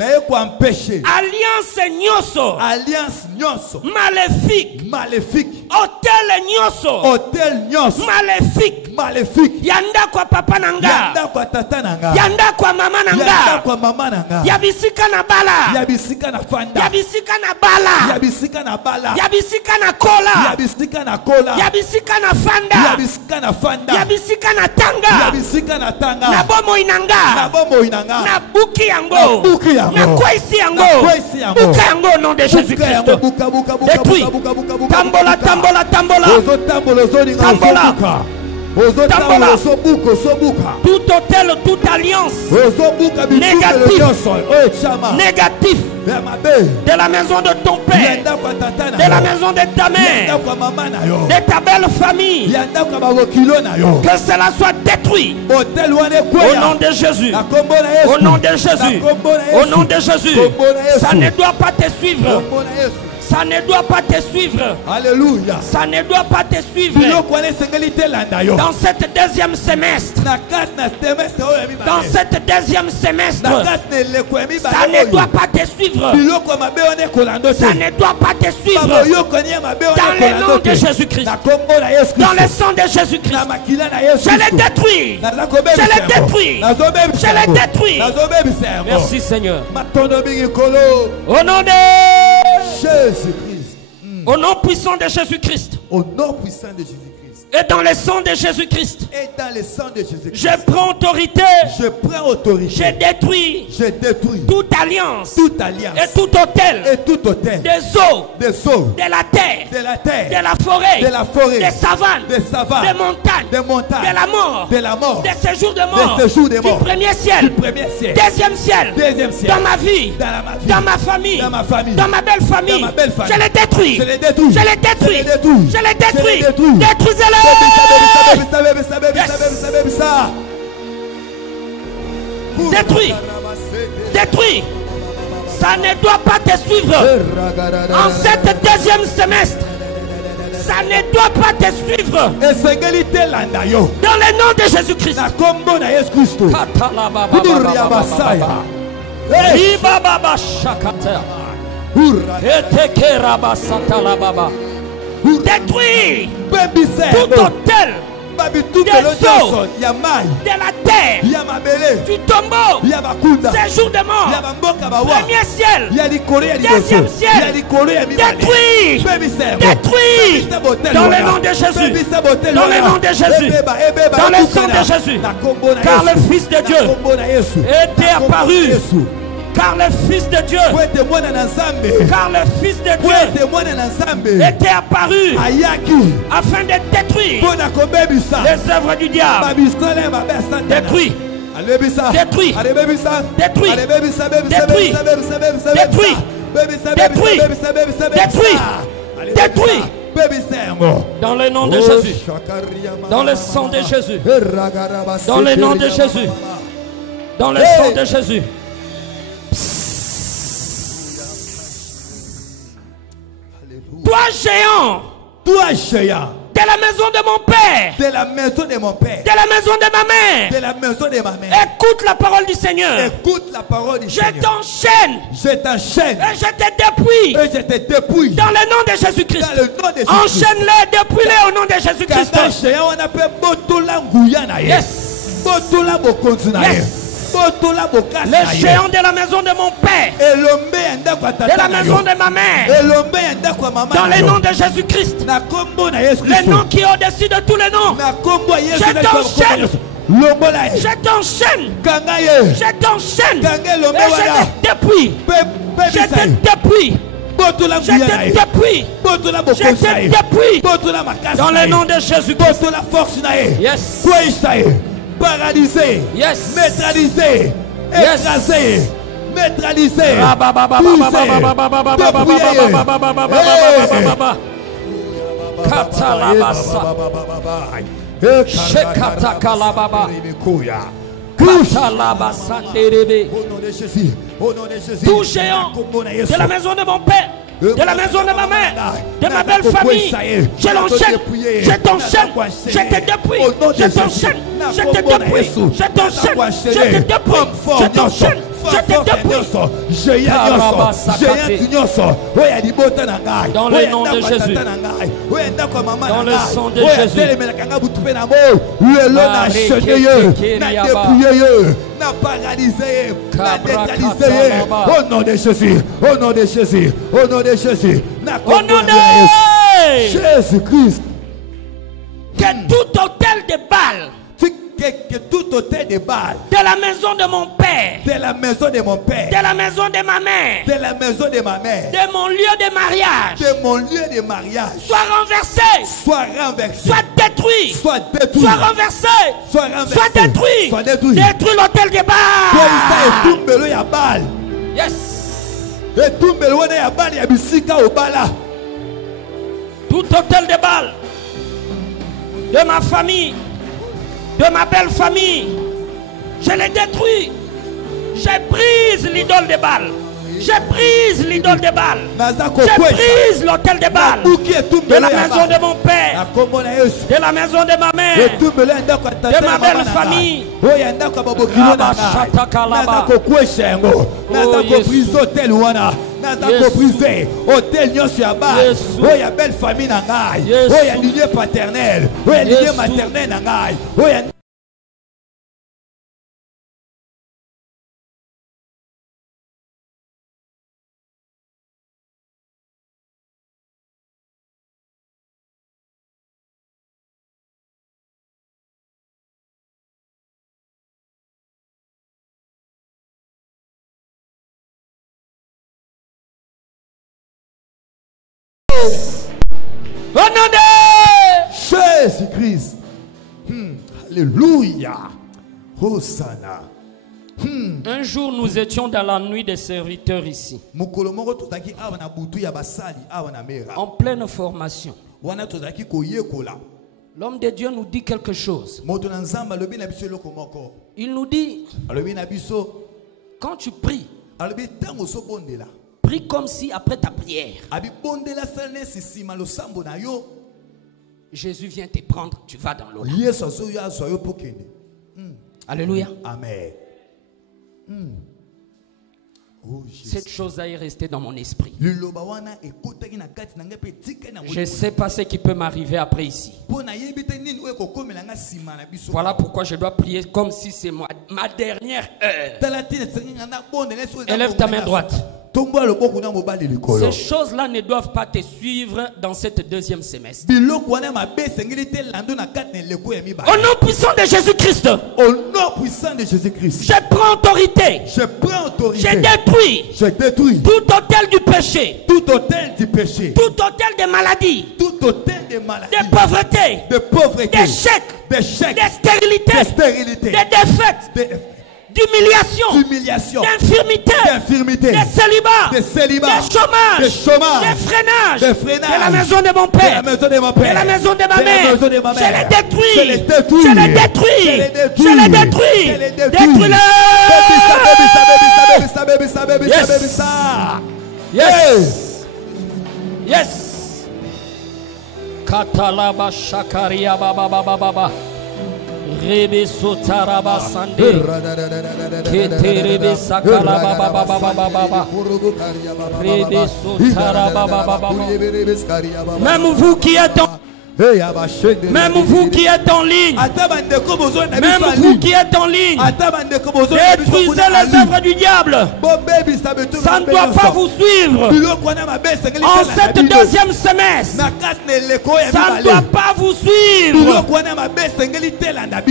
alliance nyoso maléfique hôtel nyoso maléfique yanda kwa papa nanga yanda kwa tata nanga yanda kwa mama nanga yanda kwa mama nanga yabisika na bala yabisika na fanda yabisika na bala yabisika na bala yabisika na kola yabisika na kola yabisika na fanda yabisika na fanda yabisika na tanga yabisika na tanga na bomo inanga na buki yango na kwaisi yango buka yango au nom de Jésus Christ. Détruis. Tambola tout hôtel, toute alliance négatif de la maison de ton père, de la maison de ta mère, de ta belle famille, que cela soit détruit au nom de Jésus, au nom de Jésus, au nom de Jésus. Ça ne doit pas te suivre. Ça ne doit pas te suivre. Alléluia. Ça ne doit pas te suivre. Dans cette deuxième semestre. Dans cette deuxième semestre. Ça ne doit pas te suivre. Ça ne doit pas te suivre. Dans le nom de Jésus-Christ. Dans le sang de Jésus-Christ. Je les détruis. Je les détruis. Je les détruis. Merci Seigneur. Au nom de Jésus-Christ. Au nom puissant de Jésus-Christ. Au nom puissant de Jésus-Christ. Et dans le sang de Jésus-Christ. Et dans le sang de Jésus-Christ. Je prends autorité. Je prends autorité. Je détruis. Je détruis. Toute alliance. Toute alliance. Et tout hôtel. Et tout hôtel. Des eaux. Des eaux. De la terre. De la terre. De la forêt. De la forêt. Des savanes. Des savanes. Des montagnes. Des montagnes. De la mort. De la mort. Des séjours de mort. Des séjours de mort. Du premier ciel. Du premier ciel. Deuxième ciel. Deuxième ciel. Dans ma vie. Dans ma vie. Dans ma famille. Dans ma famille. Dans ma belle famille. Dans ma belle famille. Je les détruis. Je les détruis. Je les détruis. Je les détruis. Je les détruis. Je les détruis. Détruisez-les. Détruis. Détruis. Ça ne doit pas te suivre. En cette deuxième semestre. Ça ne doit pas te suivre. Dans le nom de Jésus-Christ. Détruis tout hôtel. Des eaux, de la terre, du tombeau, séjour de mort, premier ciel, deuxième ciel, détruit, détruit, dans le nom de Jésus, dans le nom de Jésus, dans le sang de Jésus, car le Fils de Dieu était apparu Car le Fils de Dieu, car le Fils de Dieu était apparu afin de détruire les œuvres du diable. Détruit. Détruit. Détruit. Détruit. Détruit. Détruit. Détruit. Dans le nom de Jésus. Dans le sang de Jésus. Dans le nom de Jésus. Dans le sang de Jésus. Toi géant. De la maison de mon père. De la maison de mon père. De la maison de ma mère. De la maison de ma mère. Écoute la parole du Seigneur. Écoute la parole du Seigneur. Je t'enchaîne. Je t'enchaîne. Et je te dépouille. Et je te dépouille. Dans le nom de Jésus-Christ. Dans le nom de Jésus-Christ. Enchaîne-les, dépouille-les au nom de Jésus-Christ. Yes. Yes. Les géants de la maison de mon père, de la maison de ma mère, dans le nom de Jésus-Christ, le nom qui est au-dessus de tous les noms, je t'enchaîne. Je t'enchaîne. Je t'enchaîne. Et je te dépouille. Je te dépouille. Je te dépouille. Je te dépouille. Dans le nom de Jésus-Christ. Yes. Paralysé, yes. neutralisé, écrasé, yes. neutralisé, tout géant de la maison de mon père, de la maison de ma mère, de ma belle famille, je l'enchaîne, je t'enchaîne, je te dépouille, je t'enchaîne, je te dépouille, je t'enchaîne, je te dépouille, je t'enchaîne, je te dépouille. Dans le nom de Jésus, dans le sang de Jésus, n'a paralysé, n'a neutralisé. Au nom de Jésus, au nom de Jésus, au nom de Jésus, au nom de Jésus-Christ. Que tout hôtel de Baal, que tout hôtel de Baal, de la maison de mon père, de la maison de mon père, de la maison de ma mère, de la maison de ma mère, de mon lieu de mariage, de mon lieu de mariage, soit renversé, soit renversé, soit détruit, soit détruit, soit renversé, soit renversé, soit détruit, soit détruit. Détruis l'hôtel de Baal. Yes. Tout hôtel de Baal, de ma famille, de ma belle famille, je les détruis. Je brise l'idole de Baal. Je brise l'idole de Baal. Je brise l'hôtel de Baal. De la maison de mon père, de la maison de ma mère, de ma belle famille. Hôtel nyonso ya Baal, oya belle famille na ngai, oya lignée paternelle, oya lignée maternelle na ngai, oya au nom de Jésus-Christ. Alléluia. Hosanna. Un jour, nous étions dans la nuit des serviteurs ici, en pleine formation. L'homme de Dieu nous dit quelque chose. Il nous dit, quand tu pries, prie comme si après ta prière, Jésus vient te prendre, tu vas dans l'eau. Alléluia. Amen. Oh, cette chose-là est restée dans mon esprit. Je ne sais pas ce qui peut m'arriver après ici. Voilà pourquoi je dois prier comme si c'est ma dernière heure. Élève ta main droite. Ces choses-là ne doivent pas te suivre dans cette deuxième semestre. Au nom puissant de Jésus-Christ. Je prends autorité. Je détruis. Tout hôtel du péché. Tout hôtel de maladie. De pauvreté. D'échec. De stérilité. De défaite. D'humiliation, d'infirmité, de célibat, de chômage, de freinage, de la maison de mon père, de la maison de ma mère. Je les détruis. Détruis-le. Yes. Katalaba shakaria baba baba baba. Rebe sotaraba sande keterebe sakala baba baba baba baba rebe sotaraba baba baba. Même vous qui êtes en Même vous qui êtes en ligne, détruisez les œuvres du diable. Ça ne doit pas vous suivre. En cette deuxième semestre, ça ne doit pas vous suivre.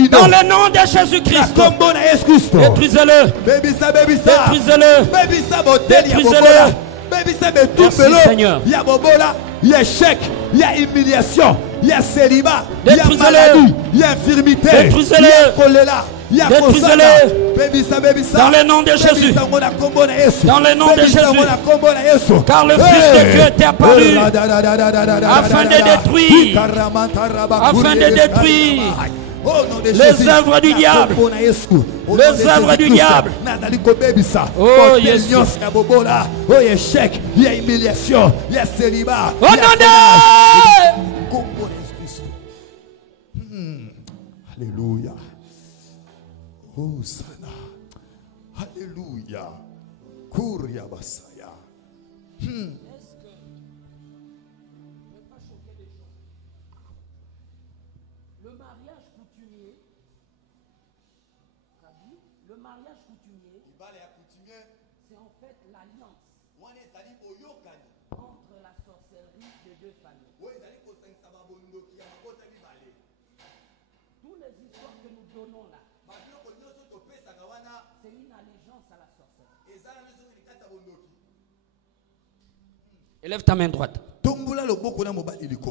Dans le nom de Jésus-Christ, détruisez-le. Détruisez-le. Détruisez-le. Merci Seigneur. Il y a bobola, il y a échec, il y a humiliation, il y a célibat, il y a maladie, il y a infirmité, il y a choléra, il y a détruisez-le. Dans le nom de Jésus. Dans le nom de Jésus. Car le Fils de Dieu était apparu afin de détruire. Afin de détruire les œuvres du diable. Les œuvres du diable. Oh Jésus. Oh échec, il y a humiliation, il y a célibat. Oh non. Alléluia. Oh sana. Alléluia. Kuria basaya. Le mariage coutumier, c'est en fait l'alliance entre la sorcellerie de deux familles. Toutes les histoires que nous donnons là, c'est une allégeance à la sorcellerie. Élève ta main droite. Au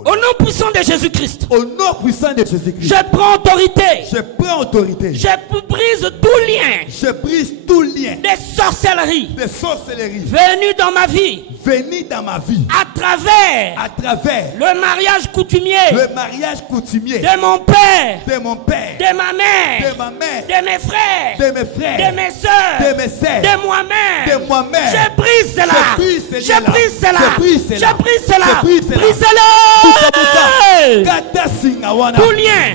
nom puissant de Jésus-Christ. Je prends autorité. Je brise tout lien. Des sorcelleries. Venues dans ma vie. À travers. Le mariage coutumier. De mon père. De ma mère. De mes frères. De mes soeurs. De moi-même. Je brise cela. Je brise cela. Brisez-le. Tout lien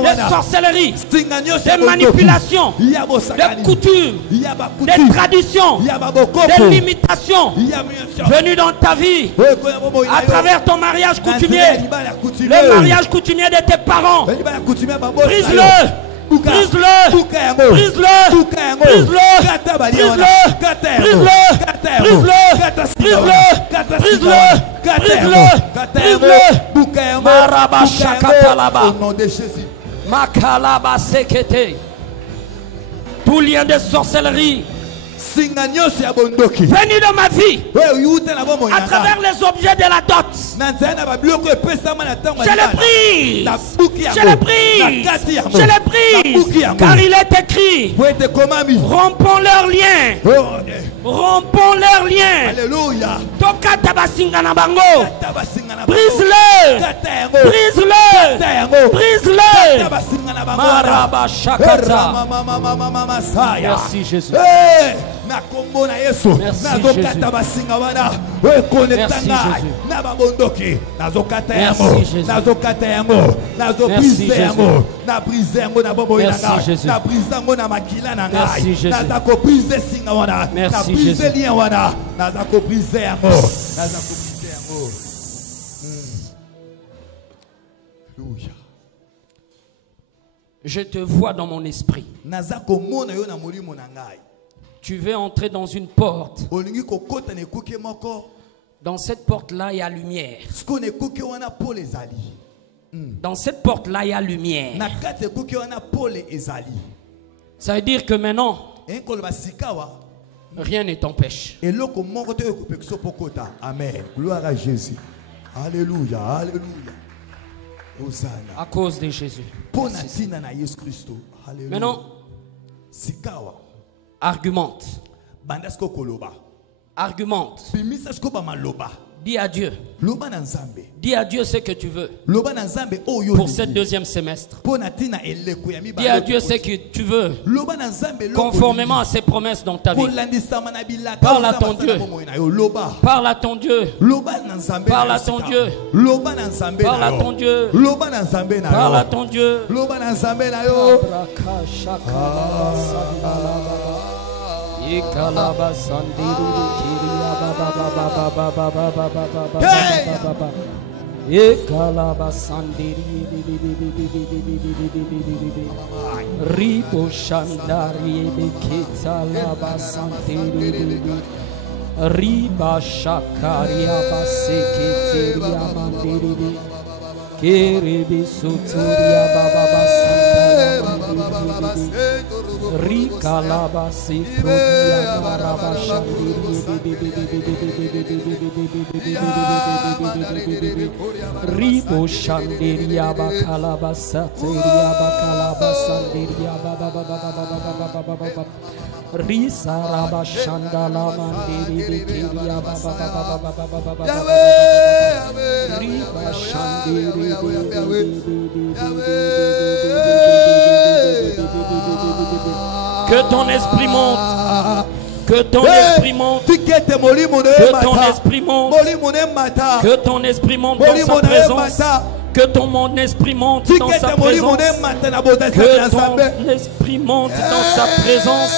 de sorcellerie, de manipulation, de coutumes, de traditions, de limitations venues dans ta vie à travers ton mariage coutumier, le mariage coutumier de tes parents. Brise-le. Brise-le. Brise-le. Au nom de Jésus. Makalaba sekete. Tout lien de sorcellerie venu dans ma vie à travers les objets de la dot. Je le prise. Car il est écrit, rompons leurs liens. Rompons leurs liens. Alléluia. Brise-le. Maraba Shakata. Merci Jésus. Merci Je te vois dans mon esprit. Tu veux entrer dans une porte. Dans cette porte-là, il y a lumière. Dans cette porte-là, il y a lumière. Ça veut dire que maintenant, rien ne t'empêche. Amen. Gloire à Jésus. Alléluia. Alléluia. À cause de Jésus. Maintenant, argumente. Argumente. Dis à Dieu. Dis à Dieu ce que tu veux pour cette deuxième semestre. Dis à Dieu ce que tu veux conformément à ses promesses dans ta vie. Parle à ton Dieu. Parle à ton Dieu. Parle à ton Dieu. Parle à ton Dieu. Parle à ton Dieu. Ribo Shandari Beketalaba Santeri Riba Shakaria Baseketeria Mandiri Keribi Suturia Baba Santara Rika Laba Siprodia Maraba Ribo Shandiria Bakalaba Sateria Bakalaba Sandiria Baba Risa Raba Shandala Mandiri Kiria Baba Riba Shandiri Que ton esprit monte. Que ton esprit monte. Que ton esprit monte. Que ton esprit monte dans sa présence. Que ton esprit monte dans sa présence. Que ton esprit monte dans sa présence.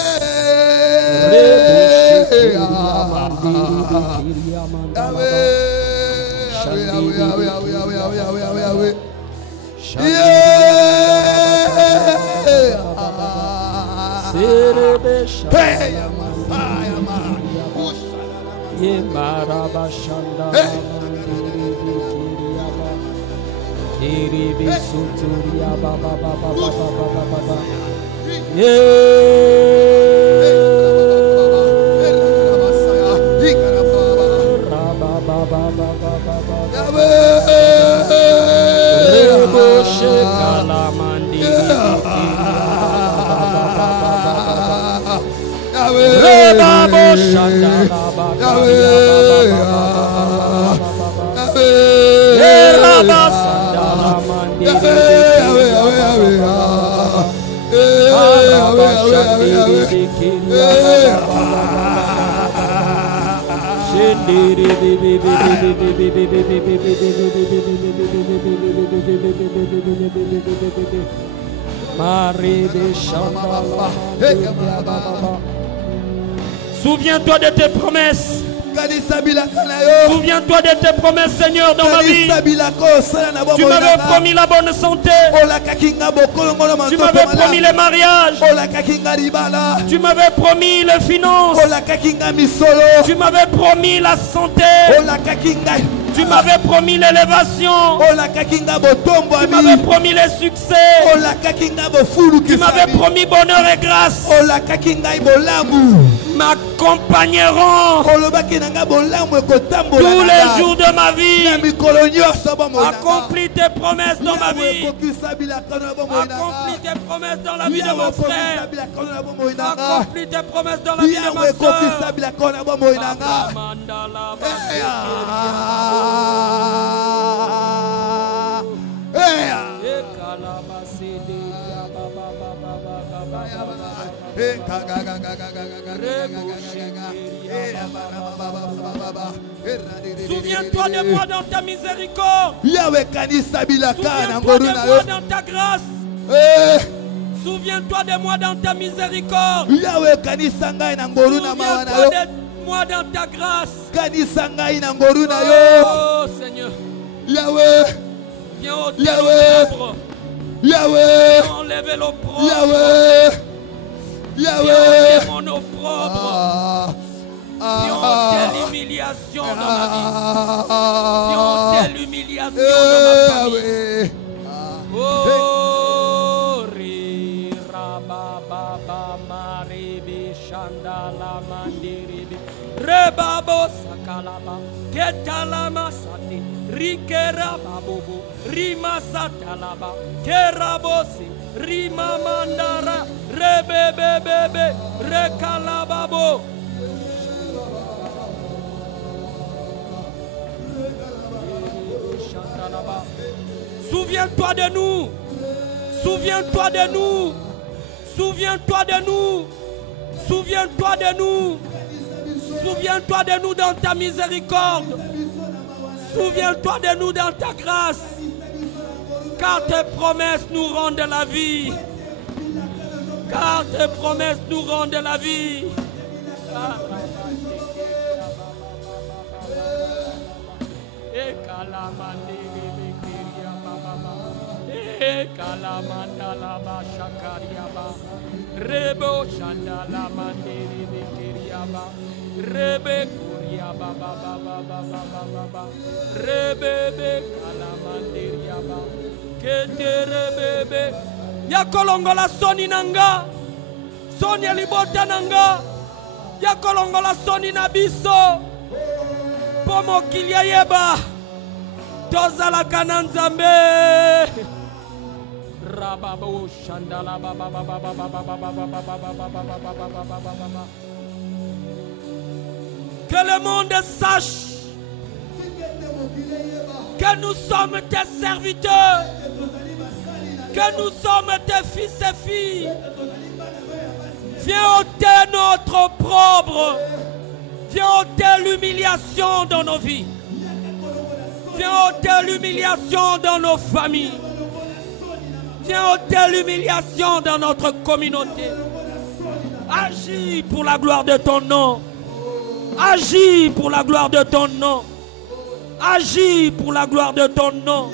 Souviens-toi de tes promesses. Souviens-toi de tes promesses, Seigneur, dans ma vie. Tu m'avais promis la bonne santé. Tu m'avais promis le mariage. Tu m'avais promis les finances. Tu m'avais promis la santé. Tu m'avais promis l'élévation. Tu m'avais promis le succès. Tu m'avais promis bonheur et grâce. M'accompagneront tous les jours de ma vie. Accomplis tes promesses dans ma vie. Accomplis tes promesses dans la vie de mon frère. Accomplis tes promesses dans la vie de ma Souviens-toi de moi dans ta miséricorde. Souviens-toi de moi dans ta grâce. Souviens-toi de moi dans ta miséricorde. Souviens-toi de moi dans ta grâce. Oh Seigneur. Viens ôter l'opprobre. Yahweh. Viens enlever l'opprobre. Yahweh. Viens ôter mon opprobre. Viens ôter l'humiliation dans ma vie. Viens ôter l'humiliation dans ma famille. Oh, Rababa Maribi Shandala Mandiribi Rebabo Sakalaba Ketalama Sati Rikera Babobo Rima Satalaba Kerabosi Rima Mandara Rebebebebe Rekalababo. Souviens-toi de nous. Souviens-toi de nous. Souviens-toi de nous. Souviens-toi de nous. Souviens-toi de nous dans ta miséricorde. Souviens-toi de nous dans ta grâce. Car tes promesses nous rendent la vie. Car tes promesses nous rendent la vie. Kalamandala Shakariaba Rebo Shandala Mandiri Vikiriaba Rebe Kuriaba Baba Rebebe Kalamandiriaba Keterebebe Yakolongola Soni Nanga Sonia Libota Nanga Yakolongola Soni Nabiso Pomo Kiliayeba Tozala Kananzambe que le monde sache que nous sommes tes serviteurs, que nous sommes tes fils et filles. Viens ôter notre opprobre, viens ôter l'humiliation dans nos vies, viens ôter l'humiliation dans nos familles. Viens ôter l'humiliation dans notre communauté. Agis pour la gloire de ton nom. Agis pour la gloire de ton nom. Agis pour la gloire de ton nom.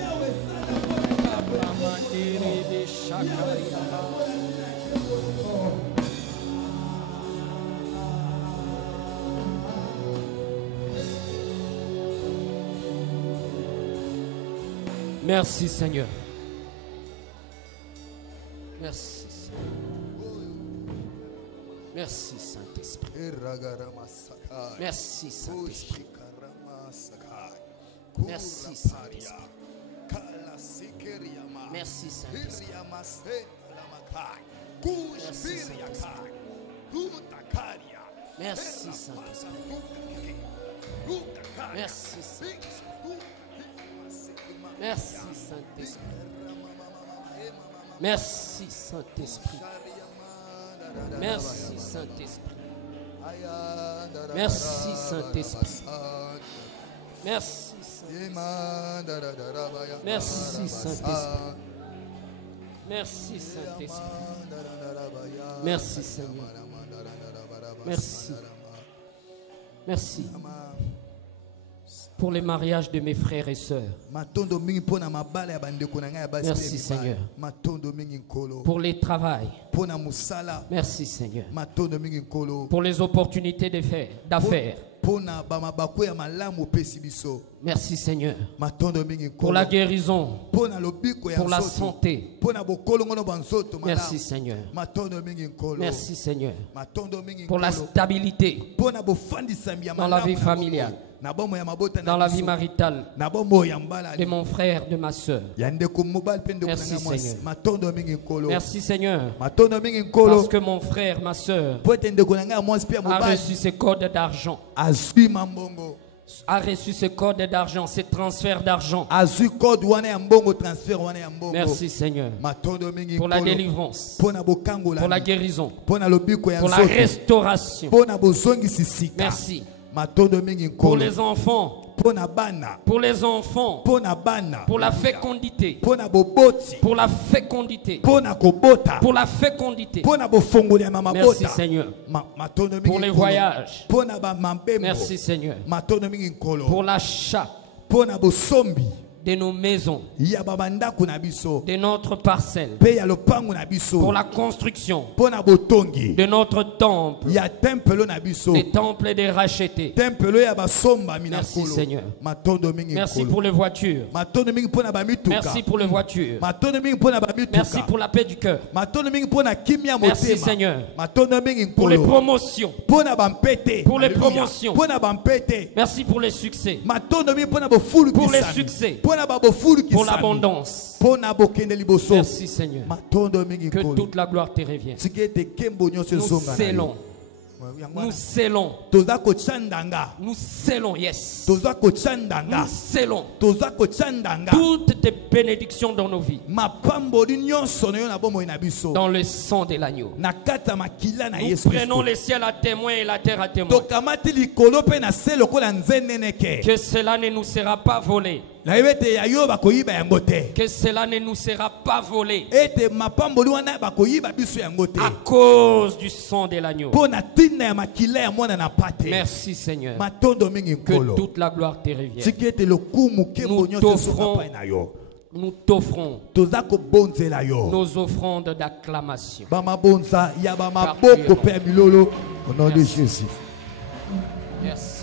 Merci Seigneur. Merci, merci Saint-Esprit. Merci Saint-Esprit. Merci Saint-Esprit. Merci Saint-Esprit. Merci Saint-Esprit. Merci Saint-Esprit. Merci Saint-Esprit. Merci Saint-Esprit. Merci Saint-Esprit. Merci Saint-Esprit. Merci Saint-Esprit. Merci Saint-Esprit. Merci Saint-Esprit. Merci Seigneur. Merci. Merci. Pour les mariages de mes frères et sœurs. Merci Seigneur. Pour les travails. Merci Seigneur. Pour les opportunités d'affaires. Merci Seigneur. Pour la guérison. Pour la santé. Merci Seigneur. Merci Seigneur. Pour la stabilité dans la vie familiale, dans la vie maritale de mon frère, de ma soeur. Merci Seigneur. Merci Seigneur. Parce que mon frère, ma soeur a reçu ses codes d'argent. A reçu ce code d'argent, ce transfert d'argent. Merci Seigneur pour la délivrance, pour la guérison, pour la restauration. Merci pour les enfants. Pour les enfants, pour la fécondité, pour la fécondité, pour la fécondité. Merci Seigneur. Pour les voyages, merci Seigneur. Pour l'achat, de nos maisons, de notre parcelle, pour la construction de notre temple, les temples des rachetés. Merci Seigneur. Merci pour les voitures. Merci pour les voitures. Merci pour la paix du cœur. Merci Seigneur pour les promotions. Pour les promotions. Merci pour les succès. Pour les succès. Pour l'abondance. Merci Seigneur. Que toute la gloire te revienne. Nous scellons. Nous scellons. Nous scellons, yes. Nous scellons toutes tes bénédictions dans nos vies. Dans le sang de l'agneau. Nous prenons le ciel à témoin et la terre à témoin. Que cela ne nous sera pas volé. Que cela ne nous sera pas volé à cause du sang de l'agneau. Merci Seigneur. Que toute la gloire te revienne. Nous t'offrons nos offrandes d'acclamation. Au nom de Jésus. Merci.